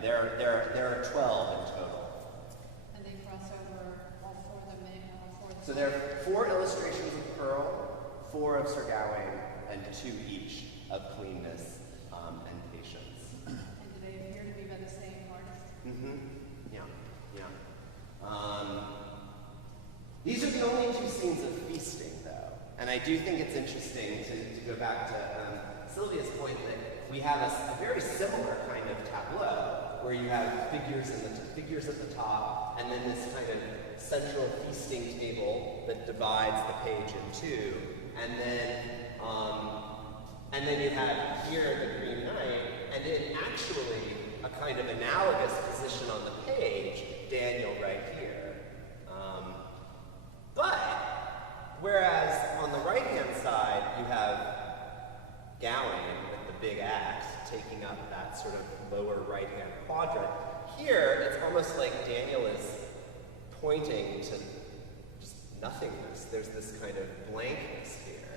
there are 12 in total. And they cross over all four of them, all four of them? So there are 4 illustrations of Pearl, 4 of Sir Gawain, and 2 each of cleanness and patience. And do they appear to be by the same artist? Yeah. These are the only 2 scenes of feasting, though. And I do think it's interesting to go back to Sylvia's point that we have a very similar kind of tableau, where you have figures at the top, and then this kind of central feasting table that divides the page in 2, and then you have here the Green Knight, and in actually a kind of analogous position on the page, Daniel right here. But whereas on the right-hand side you have Gawain with the big axe taking up that sort of lower right-hand quadrant, here it's almost like Daniel is pointing to just nothingness. There's this kind of blankness here,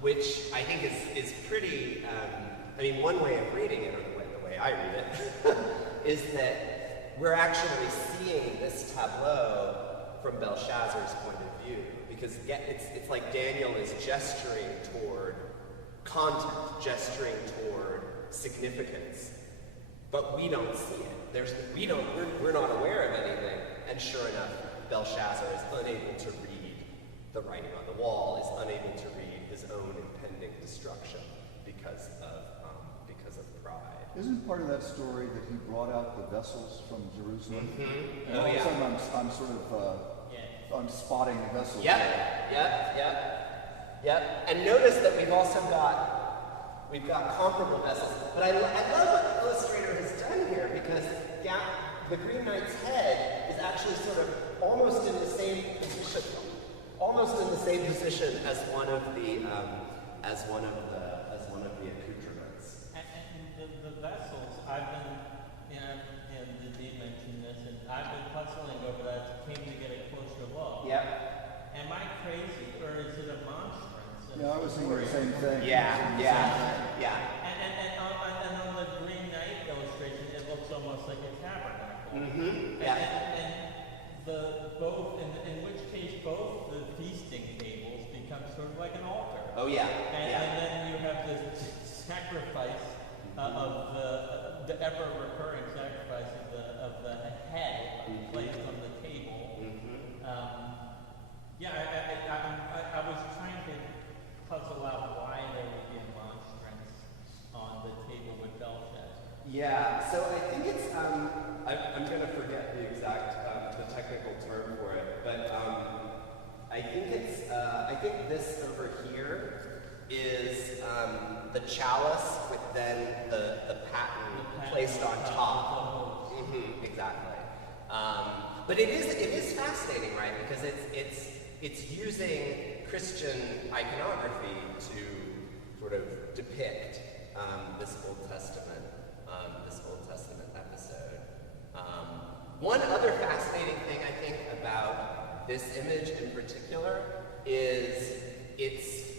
which I think is pretty, one way of reading it, or the way I read it, is that we're actually seeing this tableau from Belshazzar's point of view, because it's like Daniel is gesturing toward content, gesturing toward significance, but we don't see it. We're not aware of anything, and sure enough, Belshazzar is unable to read the writing on the wall, is unable to read his own impending destruction because of pride. Isn't part of that story that he brought out the vessels from Jerusalem? And Oh, all of a yeah. sudden I'm sort of I'm spotting the vessels. Yep. And notice that we've got comparable vessels. But I love what the illustrator has done here, because the Green Knight's head is actually sort of almost in the same position as one of the accoutrements. And the vessels, I've been, Dee mentioned this, and I've been puzzling over that, came to get a closer look. Yep. Am I crazy, or is it a monstrance? Yeah, I was thinking the same thing. Yeah. And on the Green Knight illustration, it looks almost like a tabernacle. Yeah. In which case both the feasting tables become sort of like an altar. Oh yeah. And then you have this sacrifice of the ever-recurring sacrifice of the head placed on the table. I was trying to puzzle out why there would be a monstrance on the table with Belshazzar. Yeah, so I think it's, I'm going to forget the exact, the technical term for it, but I think this over here is the chalice with then the paten placed on top. Exactly. But it is fascinating, right? Because it's using Christian iconography to sort of depict this Old Testament episode. One other fascinating thing I think about this image in particular is it's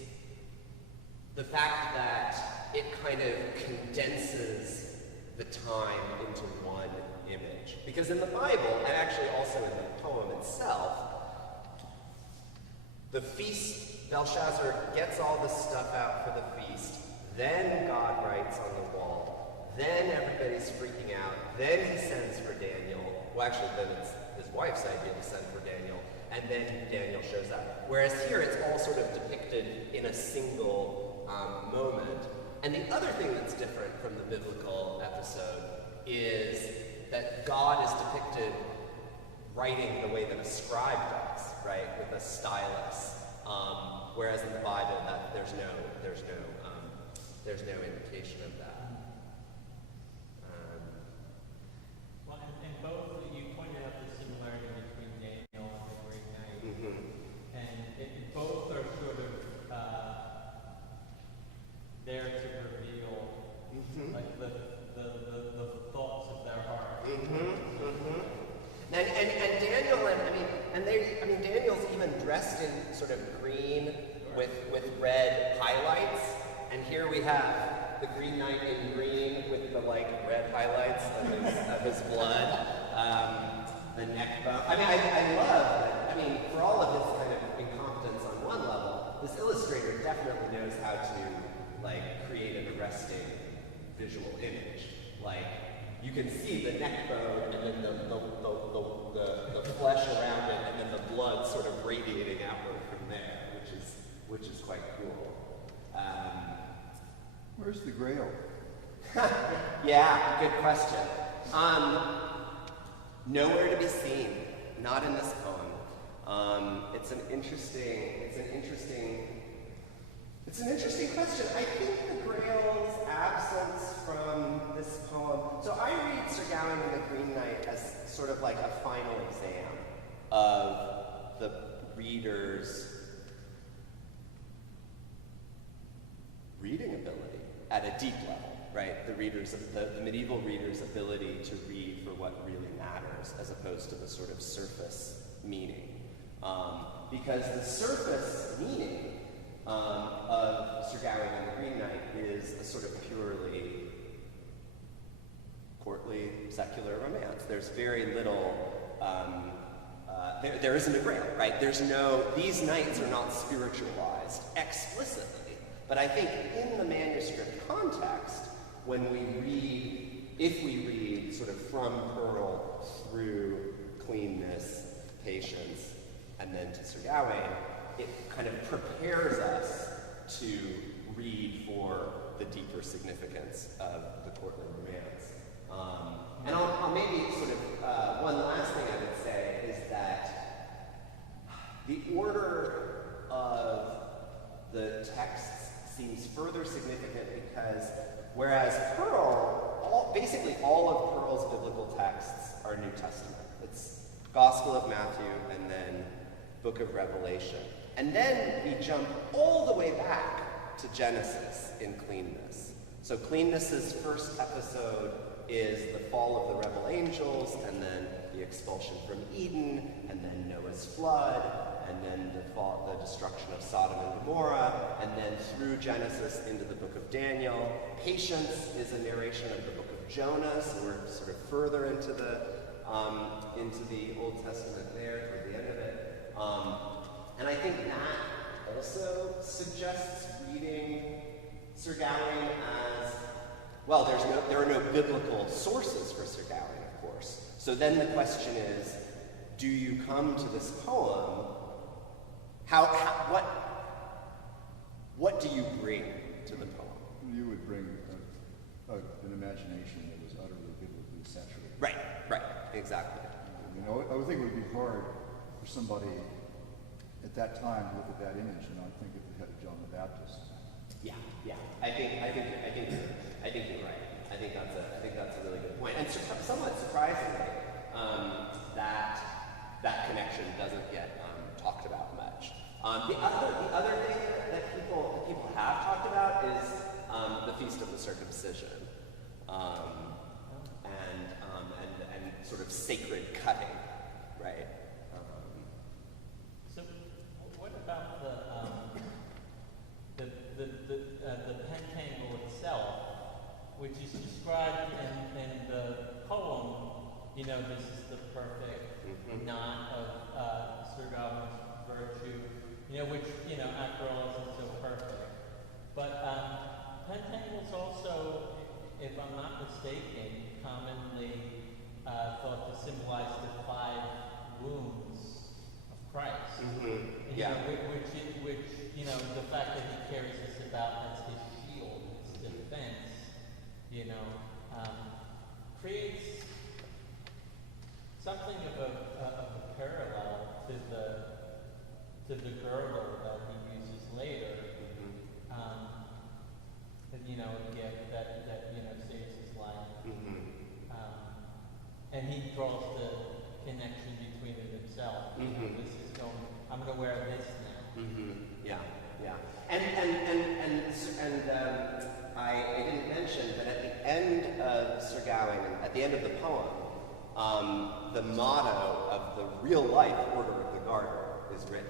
the fact that it kind of condenses the time into one image. Because in the Bible, and actually also in the poem itself, the feast, Belshazzar gets all this stuff out for the feast, then God writes on the wall, then everybody's freaking out, then he sends for Daniel. Well, actually, then it's his wife's idea to send for Daniel, and then Daniel shows up. Whereas here, it's all sort of depicted in a single moment. And the other thing that's different from the biblical episode is that God is depicted writing the way that a scribe does, right, with a stylus. Whereas in the Bible, there's no indication of that. Well, and both, you pointed out the similarity between Daniel and the Green Knight, and both are sort of there to reveal like the thoughts of their heart. And Daniel, Daniel's even dressed in sort of green with red highlights, and here we have the Green Knight in green with the like red highlights of his blood, the neck bone. I love that. For all of his kind of incompetence on one level, this illustrator definitely knows how to like create an arresting visual image. Like you can see the neck bone and then the flesh around it, and then the blood sort of radiating outward from there, which is quite cool. Where's the Grail? Yeah, good question. Nowhere to be seen. Not in this poem. It's an interesting question. I think the Grail's absence from this poem. So I read Sir Gawain and the Green Knight as sort of like a final exam of the reader's reading ability at a deep level, right? The medieval reader's ability to read for what really matters, as opposed to the sort of surface meaning. Because the surface meaning of Sir Gawain and the Green Knight is a sort of purely courtly, secular romance. There's very little, there isn't a grail, right? These knights are not spiritualized explicitly, but I think in the manuscript context, if we read sort of from Pearl through cleanness, patience, and then to Sir Gawain, it kind of prepares us to read for the deeper significance of the courtly romance. And I'll maybe sort of, one last thing I would say is that the order of the texts seems further significant because whereas basically all of Pearl's biblical texts are New Testament. It's Gospel of Matthew and then Book of Revelation. And then we jump all the way back to Genesis in cleanness. So cleanness's first episode is the fall of the rebel angels, and then the expulsion from Eden, and then Noah's flood, and then the destruction of Sodom and Gomorrah, and then through Genesis into the book of Daniel. Patience is a narration of the book of Jonah, so we're sort of further into the Old Testament there, toward the end of it. And I think that also suggests reading Sir Gawain as, well, there are no biblical sources for Sir Gawain, of course. So then the question is, do you come to this poem, what do you bring to the poem? You would bring an imagination that was utterly biblically saturated. Right, exactly. I would think it would be hard for somebody at that time to look at that image and not think of the head of John the Baptist. Yeah. I think you're right. I think that's a really good point. And somewhat surprisingly, that connection doesn't get talked about much. The other thing that people have talked about is the Feast of the Circumcision, and sort of sacred cutting, right? So, what about the pentangle itself, which is described in the poem? This is the perfect knot of Sir Gawain's virtue, which after all isn't so perfect. But pentangles also, if I'm not mistaken, commonly thought to symbolize the 5 wounds of Christ. And, Yeah. Which the fact that he carries this about as his shield, his defense, creates something of a to the girdle that he uses later, you know, a gift that you know saves his life. And he draws the connection between it himself. You know, this is going. I'm going to wear this now. Yeah, yeah. And I didn't mention, but at the end of Sir Gawain, at the end of the poem, the motto of the real life Order of the Garter is written.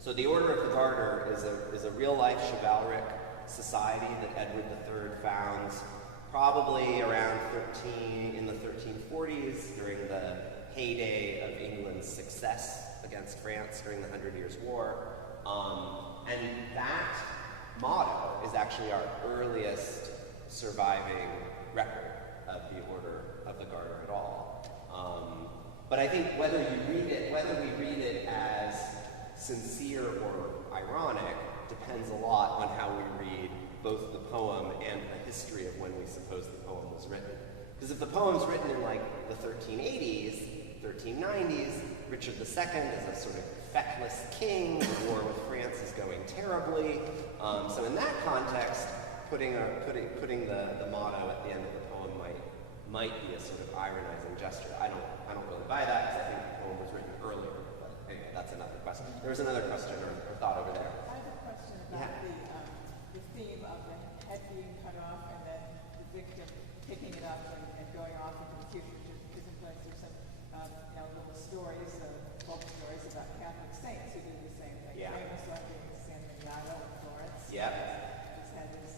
So the Order of the Garter is a real life chivalric society that Edward III founds probably around in the 1340s during the heyday of England's success against France during the 100 Years' War. And that motto is actually our earliest surviving record of the Order of the Garter at all. But I think whether we read it as sincere or ironic depends a lot on how we read both the poem and the history of when we suppose the poem was written. Because if the poem's written in like the 1380s, 1390s, Richard II is a sort of feckless king, the war with France is going terribly. So in that context, putting the motto at the end of the poem might be a sort of ironizing gesture. I don't really buy that because I think the poem was written earlier. But anyway, that's another question. There was another question or thought over there. I have a question about the theme of the head being cut off and then the victim picking it up and going off into the future to different places. Some little stories, folk stories about Catholic saints who did the same thing. Yeah. Famous one being San Miniato in Florence. Yep. His head is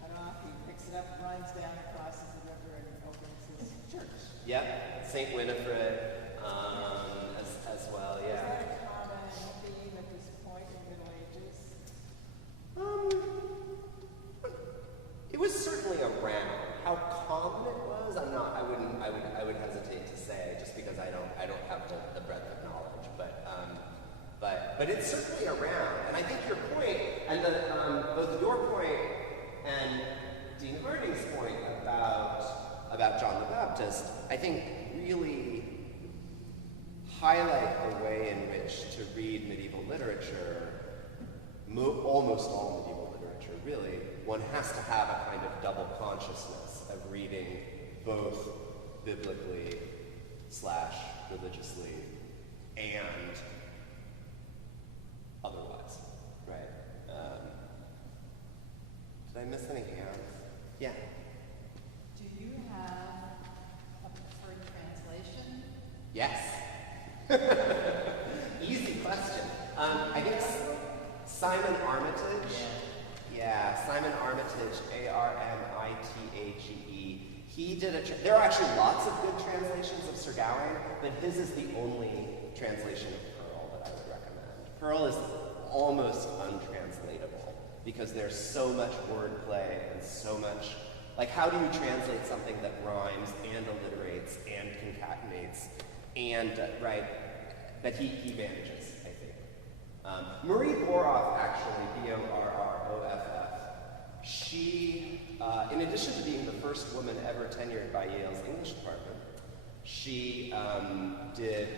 cut off. He picks it up, runs down, crosses the river, and opens his church. Yep. Saint Winifred as well. Is Yeah. that a common theme at this point in the Middle Ages? It was certainly around. How common it was, I would hesitate to say, just because I don't have the breadth of knowledge. But it's certainly around. And I think your point, and both your point and Dean Harding's point about John the Baptist, I think really highlight the way in which to read medieval literature, almost all medieval literature, really, one has to have a kind of double consciousness of reading both biblically / religiously and otherwise, right? Did I miss any hands? Yeah. Do you have a preferred translation? Yes. Easy question. I think Simon Armitage. Yeah, Simon Armitage, Armitage. He did there are actually lots of good translations of Sir Gawain, but his is the only translation of Pearl that I would recommend. Pearl is almost untranslatable because there's so much wordplay and so much. Like, how do you translate something that rhymes and alliterates and concatenates and right? But he manages, I think. Marie Boroff, actually, Borroff, she, in addition to being the first woman ever tenured by Yale's English department, she did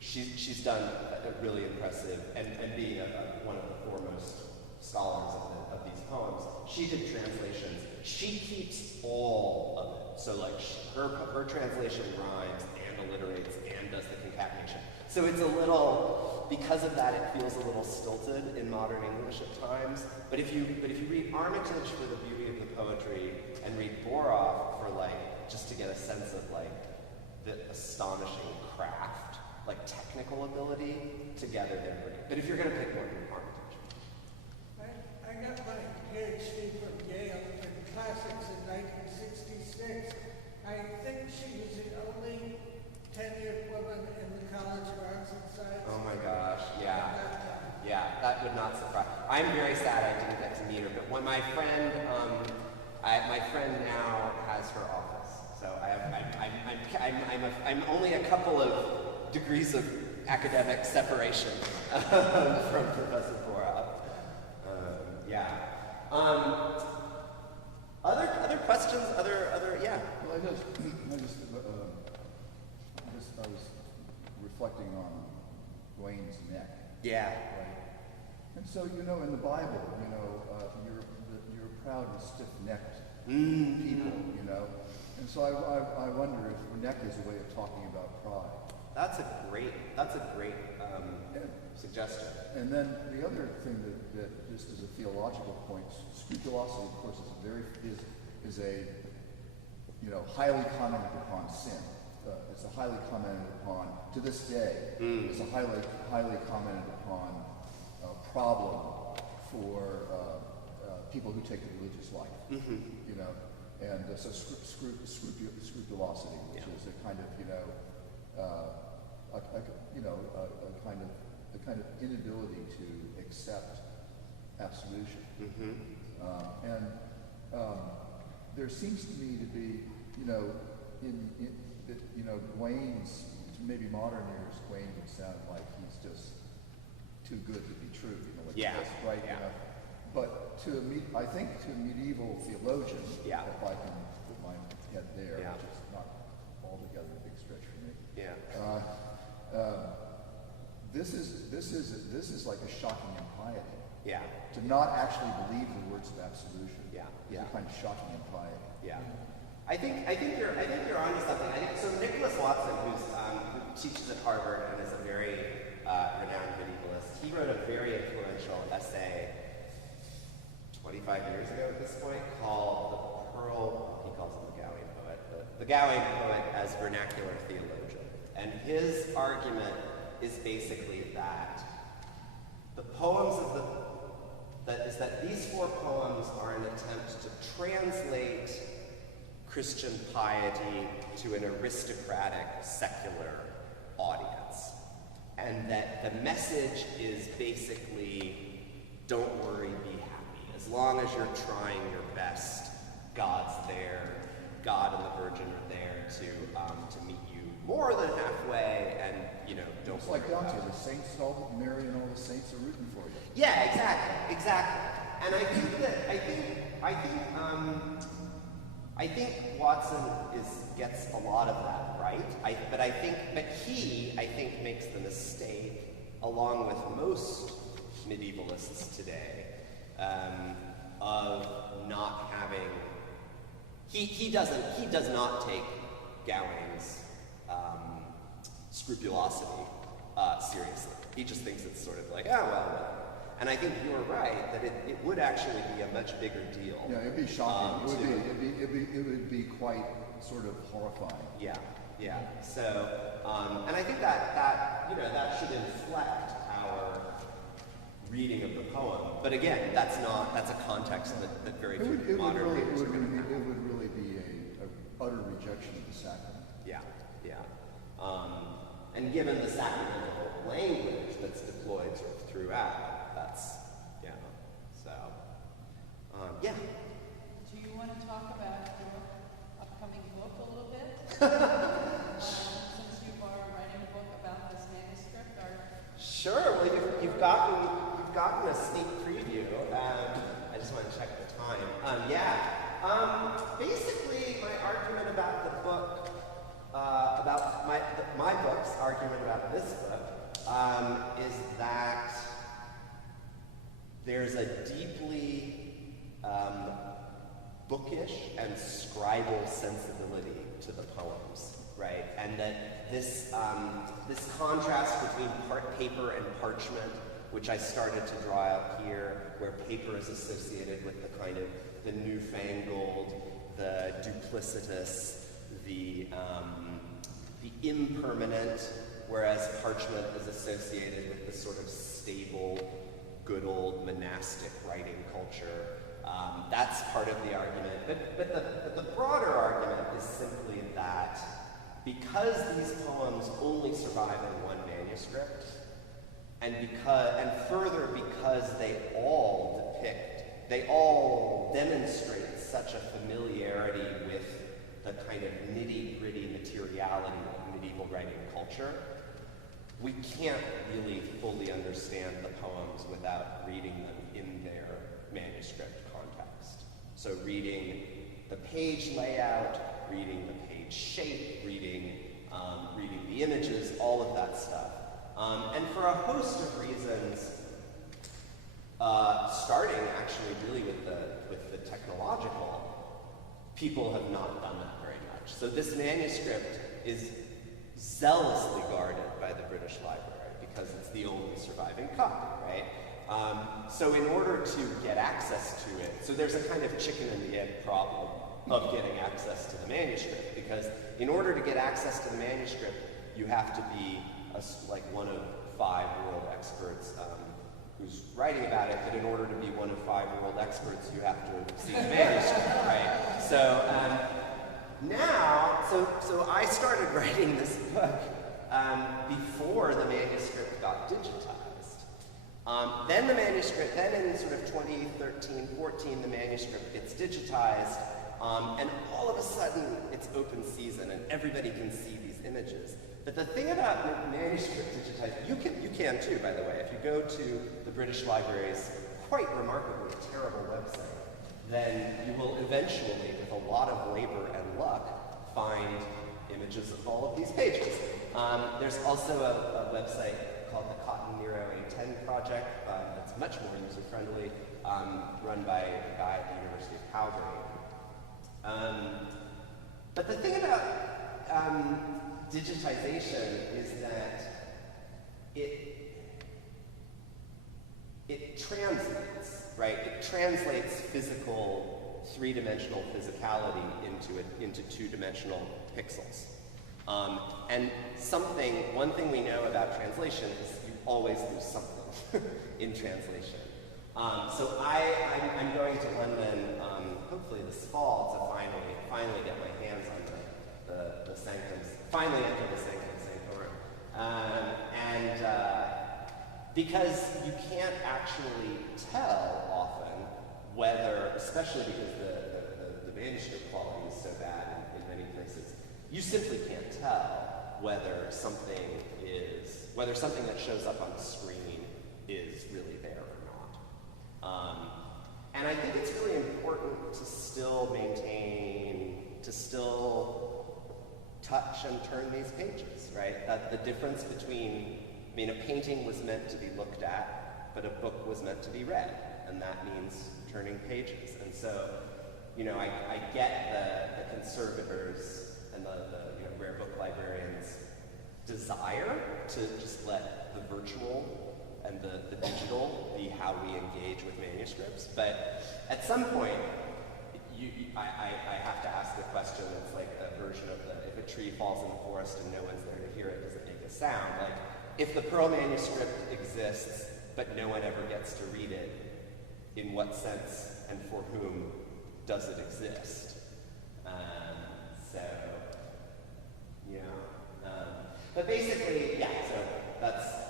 she's done a really impressive, and being one of the foremost scholars of these poems, she did translations. She keeps all of it. So like her translation rhymes and alliterates and does the concatenation. So it's a little, because of that, it feels a little stilted in modern English at times. But if you read Armitage for the beauty of the poetry and read Boroff for just to get a sense of the astonishing craft, technical ability, together they're great. But if you're going to pick one, Armitage. I got my PhD from Yale in classics in 1966. I think she was the only tenured woman in the College of Arts and Sciences. Oh my gosh, yeah. Yeah, that would not surprise. I'm very sad I didn't get to meet her, but when my friend now has her office, so I'm only a couple of degrees of academic separation from Professor Boroff. Yeah. Other questions? Yeah. Well, I was reflecting on Gawain's neck. Yeah. Right? And so, in the Bible, you're proud and stiff-necked people, And so I wonder if neck is a way of talking about pride. That's a great suggestion. And then the other thing that just as a theological point, scrupulosity, of course, is a highly commented upon sin. It's a highly commented upon to this day. It's a highly commented upon problem for people who take the religious life. And so scrupulosity, which is a kind of a kind of inability to accept absolution. There seems to me to be, Gawain's, maybe modern ears, Gawain would sound like he's just too good to be true, Yeah. right? Yeah. But I think to a medieval theologian, Yeah. if I can put my head there, Yeah. which is not altogether a big stretch for me. Yeah. This is like a shocking impiety. Yeah. To not actually believe the words of absolution. Yeah. Is Yeah. a kind of shocking impiety. Yeah. I think you're onto something. I think so. Nicholas Watson, who teaches at Harvard and is a very renowned medievalist, he wrote a very influential essay 25 years ago at this point called "The Pearl." He calls him the Gawain poet, the Gawain poet as vernacular theologian, and his argument is basically that the poems that these 4 poems are an attempt to translate Christian piety to an aristocratic, secular audience. And that the message is basically, don't worry, be happy. As long as you're trying your best, God's there. God and the Virgin are there to meet you more than halfway, and, don't It's worry like about Dante, it. the saints, all Mary and all the saints are rooting for you. Yeah, exactly. And I think Watson gets a lot of that right. But he makes the mistake, along with most medievalists today, of not having. He does not take Gawain's scrupulosity seriously. He just thinks it's sort of like, well. And I think you're right that it would actually be a much bigger deal. Yeah, it'd be shocking. It would be quite sort of horrifying. Yeah. So, and I think that should inflect our reading of the poem. But again, that's a context that very few modern readers are going to have. It would really be a utter rejection of the sacrament. Yeah. And given the sacramental language that's deployed sort of throughout, that's, so, yeah. Do you want to talk about your upcoming book a little bit? Since you are writing a book about this manuscript, Sure. Well, you've gotten a sneak preview. I just want to check the time. Basically, my argument about the book, about my book's argument about this book, is that there's a deeply bookish and scribal sensibility to the poems, right? And that this contrast between paper and parchment, which I started to draw out here, where paper is associated with the kind of the newfangled, the duplicitous, the impermanent, whereas parchment is associated with the sort of stable, good old monastic writing culture. That's part of the argument. But the broader argument is simply that because these poems only survive in one manuscript, and further because they all demonstrate such a familiarity with the kind of nitty-gritty materiality of medieval writing culture, we can't really fully understand the poems without reading them in their manuscript context. So reading the page layout, reading the page shape, reading the images, all of that stuff And for a host of reasons, starting actually really with the technological, people have not done that very much. So this manuscript is zealously guarded by the British Library because it's the only surviving copy, right? So in order to get access to it, so there's a kind of chicken and the egg problem of getting access to the manuscript, because in order to get access to the manuscript, you have to be like one of 5 world experts who's writing about it, but in order to be one of 5 world experts, you have to have seen the manuscript, right? So so I started writing this book before the manuscript got digitized. Then the manuscript, then in sort of 2013, 14, the manuscript gets digitized, and all of a sudden it's open season and everybody can see these images. But the thing about manuscript digitized, you can too, by the way. If you go to the British Library's quite remarkably terrible website, then you will eventually, with a lot of labor and luck, find images of all of these pages. There's also a website called the Cotton Nero A10 Project that's much more user-friendly, run by a guy at the University of Calgary. But the thing about digitization is that it translates, right? It translates physical, 3-dimensional physicality into 2-dimensional pixels. And one thing we know about translation is you always lose something in translation. So I'm going to London, hopefully this fall, to finally get my hands on the Sanctum's, finally enter the Sanctum Sanctorum. Because you can't actually tell often whether, especially because the manuscript quality is so bad in many places, you simply can't tell whether something that shows up on the screen is really there or not. And I think it's really important to still touch and turn these pages, right? That the difference between, a painting was meant to be looked at, but a book was meant to be read, and that means turning pages. And so, I get the conservators and the rare book librarians' desire to just let the virtual and the digital be how we engage with manuscripts, but at some point, I have to ask the question that's like a version of if a tree falls in the forest and no one's there to hear it, does it make a sound? Like, if the Pearl manuscript exists, but no one ever gets to read it, in what sense and for whom does it exist? But basically, yeah, so that's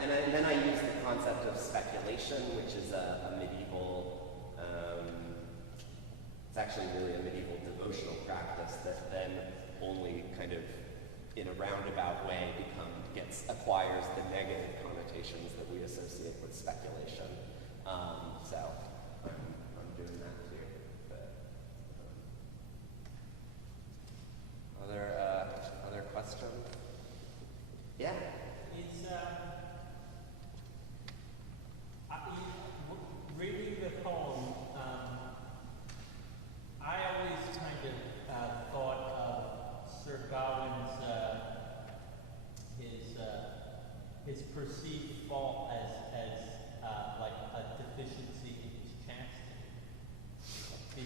and then I use the concept of speculation, which is a medieval, it's actually really a medieval devotional practice that then only kind of in a roundabout way acquires the negative connotations that we associate with speculation. So I'm doing that too. But, other questions? Yeah. Reading the poem, I always kind of thought of Sir Gawain's his perceived fault as like a deficiency in his chastity,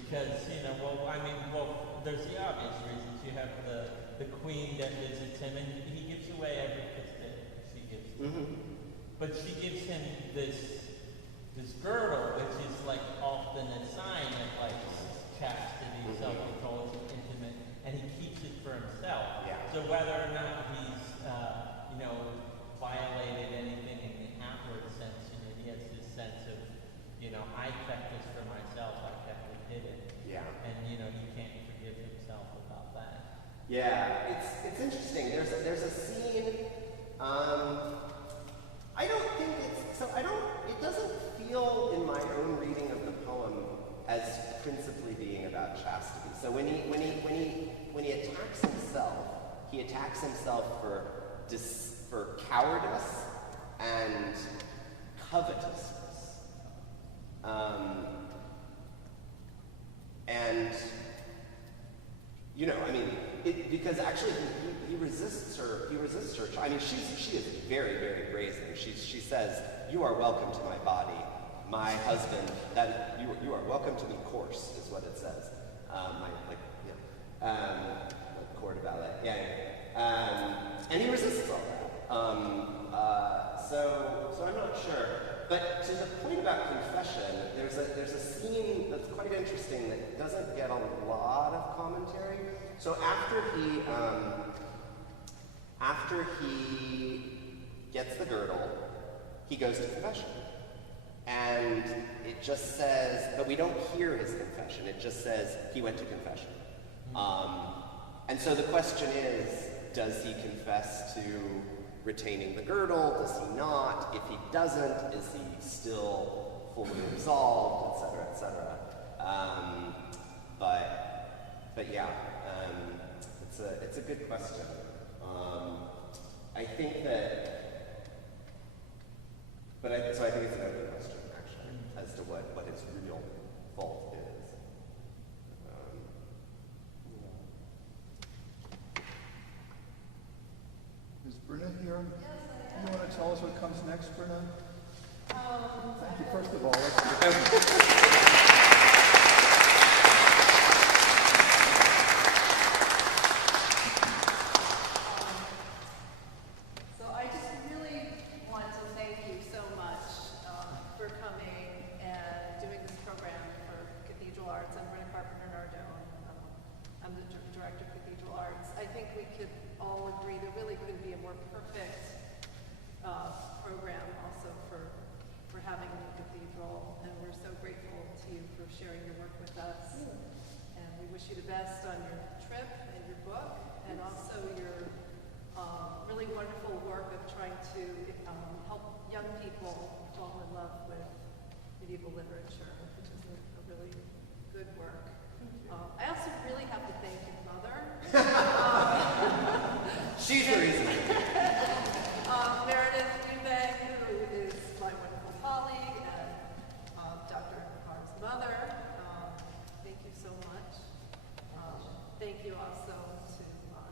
because there's the obvious reasons. You have the queen that visits him, and he gives away every kiss that she gives to him. But she gives him this girdle, which is like often a sign of like chastity, self-control, it's intimate, and he keeps it for himself. Yeah. So whether or not he's violated anything in the outward sense, he has this sense of, I kept this for myself, I kept it hidden. Yeah. And he can't forgive himself about that. Yeah, it's interesting. There's a scene. It doesn't feel in my own reading of the poem as principally being about chastity. So when he attacks himself, He attacks himself for cowardice and covetousness. And, you know, I mean, because actually he resists her. I mean, she is very, very brazen. She says, "You are welcome to my body, my husband. That you are welcome to me." Coarse is what it says. Corps de ballet. And he resists all that. So I'm not sure. But to the point about confession, there's a scene that's quite interesting that doesn't get a lot of commentary. So after he gets the girdle, he goes to confession. And it just says, but we don't hear his confession. It just says he went to confession. And so the question is, does he confess to retaining the girdle? Does he not? If he doesn't, is he still fully resolved, et cetera, et cetera? But yeah, it's a good question. I think that, so I think it's an open question actually as to what his real fault is. Is Bruna here? Yes, I am. You want to tell us what comes next, Bruna? Thank you, first of all. So I just really want to thank you so much for coming and doing this program for Cathedral Arts. I'm Bruna Carpenter-Nardone. I'm the director of Cathedral Arts. I think we could all agree there really couldn't be a more perfect program also for having the cathedral, and we're so grateful to you for sharing your work with us. And we wish you the best on your trip and your book, and also your really wonderful work of trying to help young people fall in love with medieval literature, which is a really good work. I also really have to thank your mother. She's the reason. Meredith Eubank, who is my wonderful colleague, and Dr. Bahr's mother. Thank you so much. Thank you also to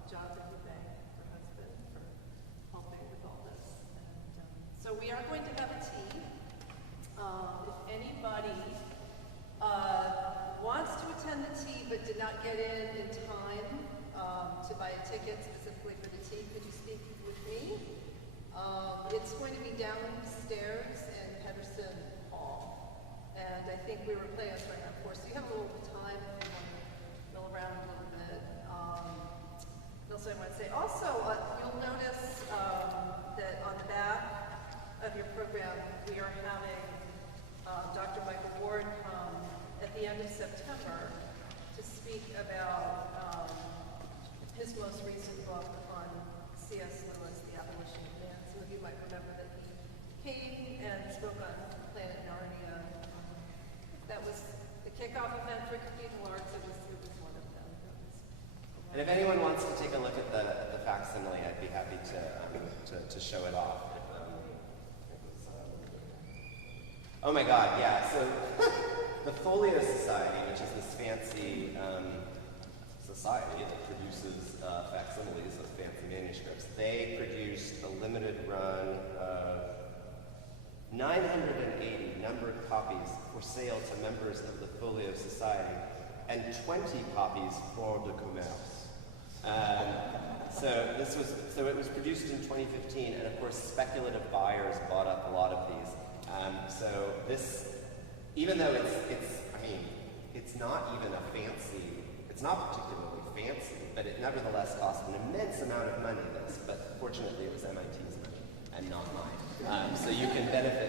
Jonathan Eubank, her husband, for helping with all this. And, so we are going to have a tea. If anybody wants to attend the tea but did not get in time to buy a ticket specifically for the tea, could you speak with me? It's going to be downstairs in Pedersen Hall. And I think we were planning on starting at 4, so you have a little time if you want to mill around a little bit. Also, I want to say, also, you'll notice that on the back of your program, we are having Dr. Michael Ward come at the end of September to speak about his most recent book on C.S. Lewis, The Abolition of Man. Some of you might remember that he came and spoke on Planet Narnia. That was the kickoff event for Cathedral Arts. It was one of them. And if anyone wants to take a look at the facsimile, I'd be happy to show it off. Oh my God, yeah. So the Folio Society, which is this fancy society that produces facsimiles of fancy manuscripts, they produced a limited run of 980 numbered copies for sale to members of the Folio Society and 20 copies for de commerce. So it was produced in 2015, and of course speculative buyers bought up a lot of these. So this, even though it's not even a fancy, it's not particularly fancy, but it nevertheless cost an immense amount of money. But fortunately it was MIT's money and not mine. So you can benefit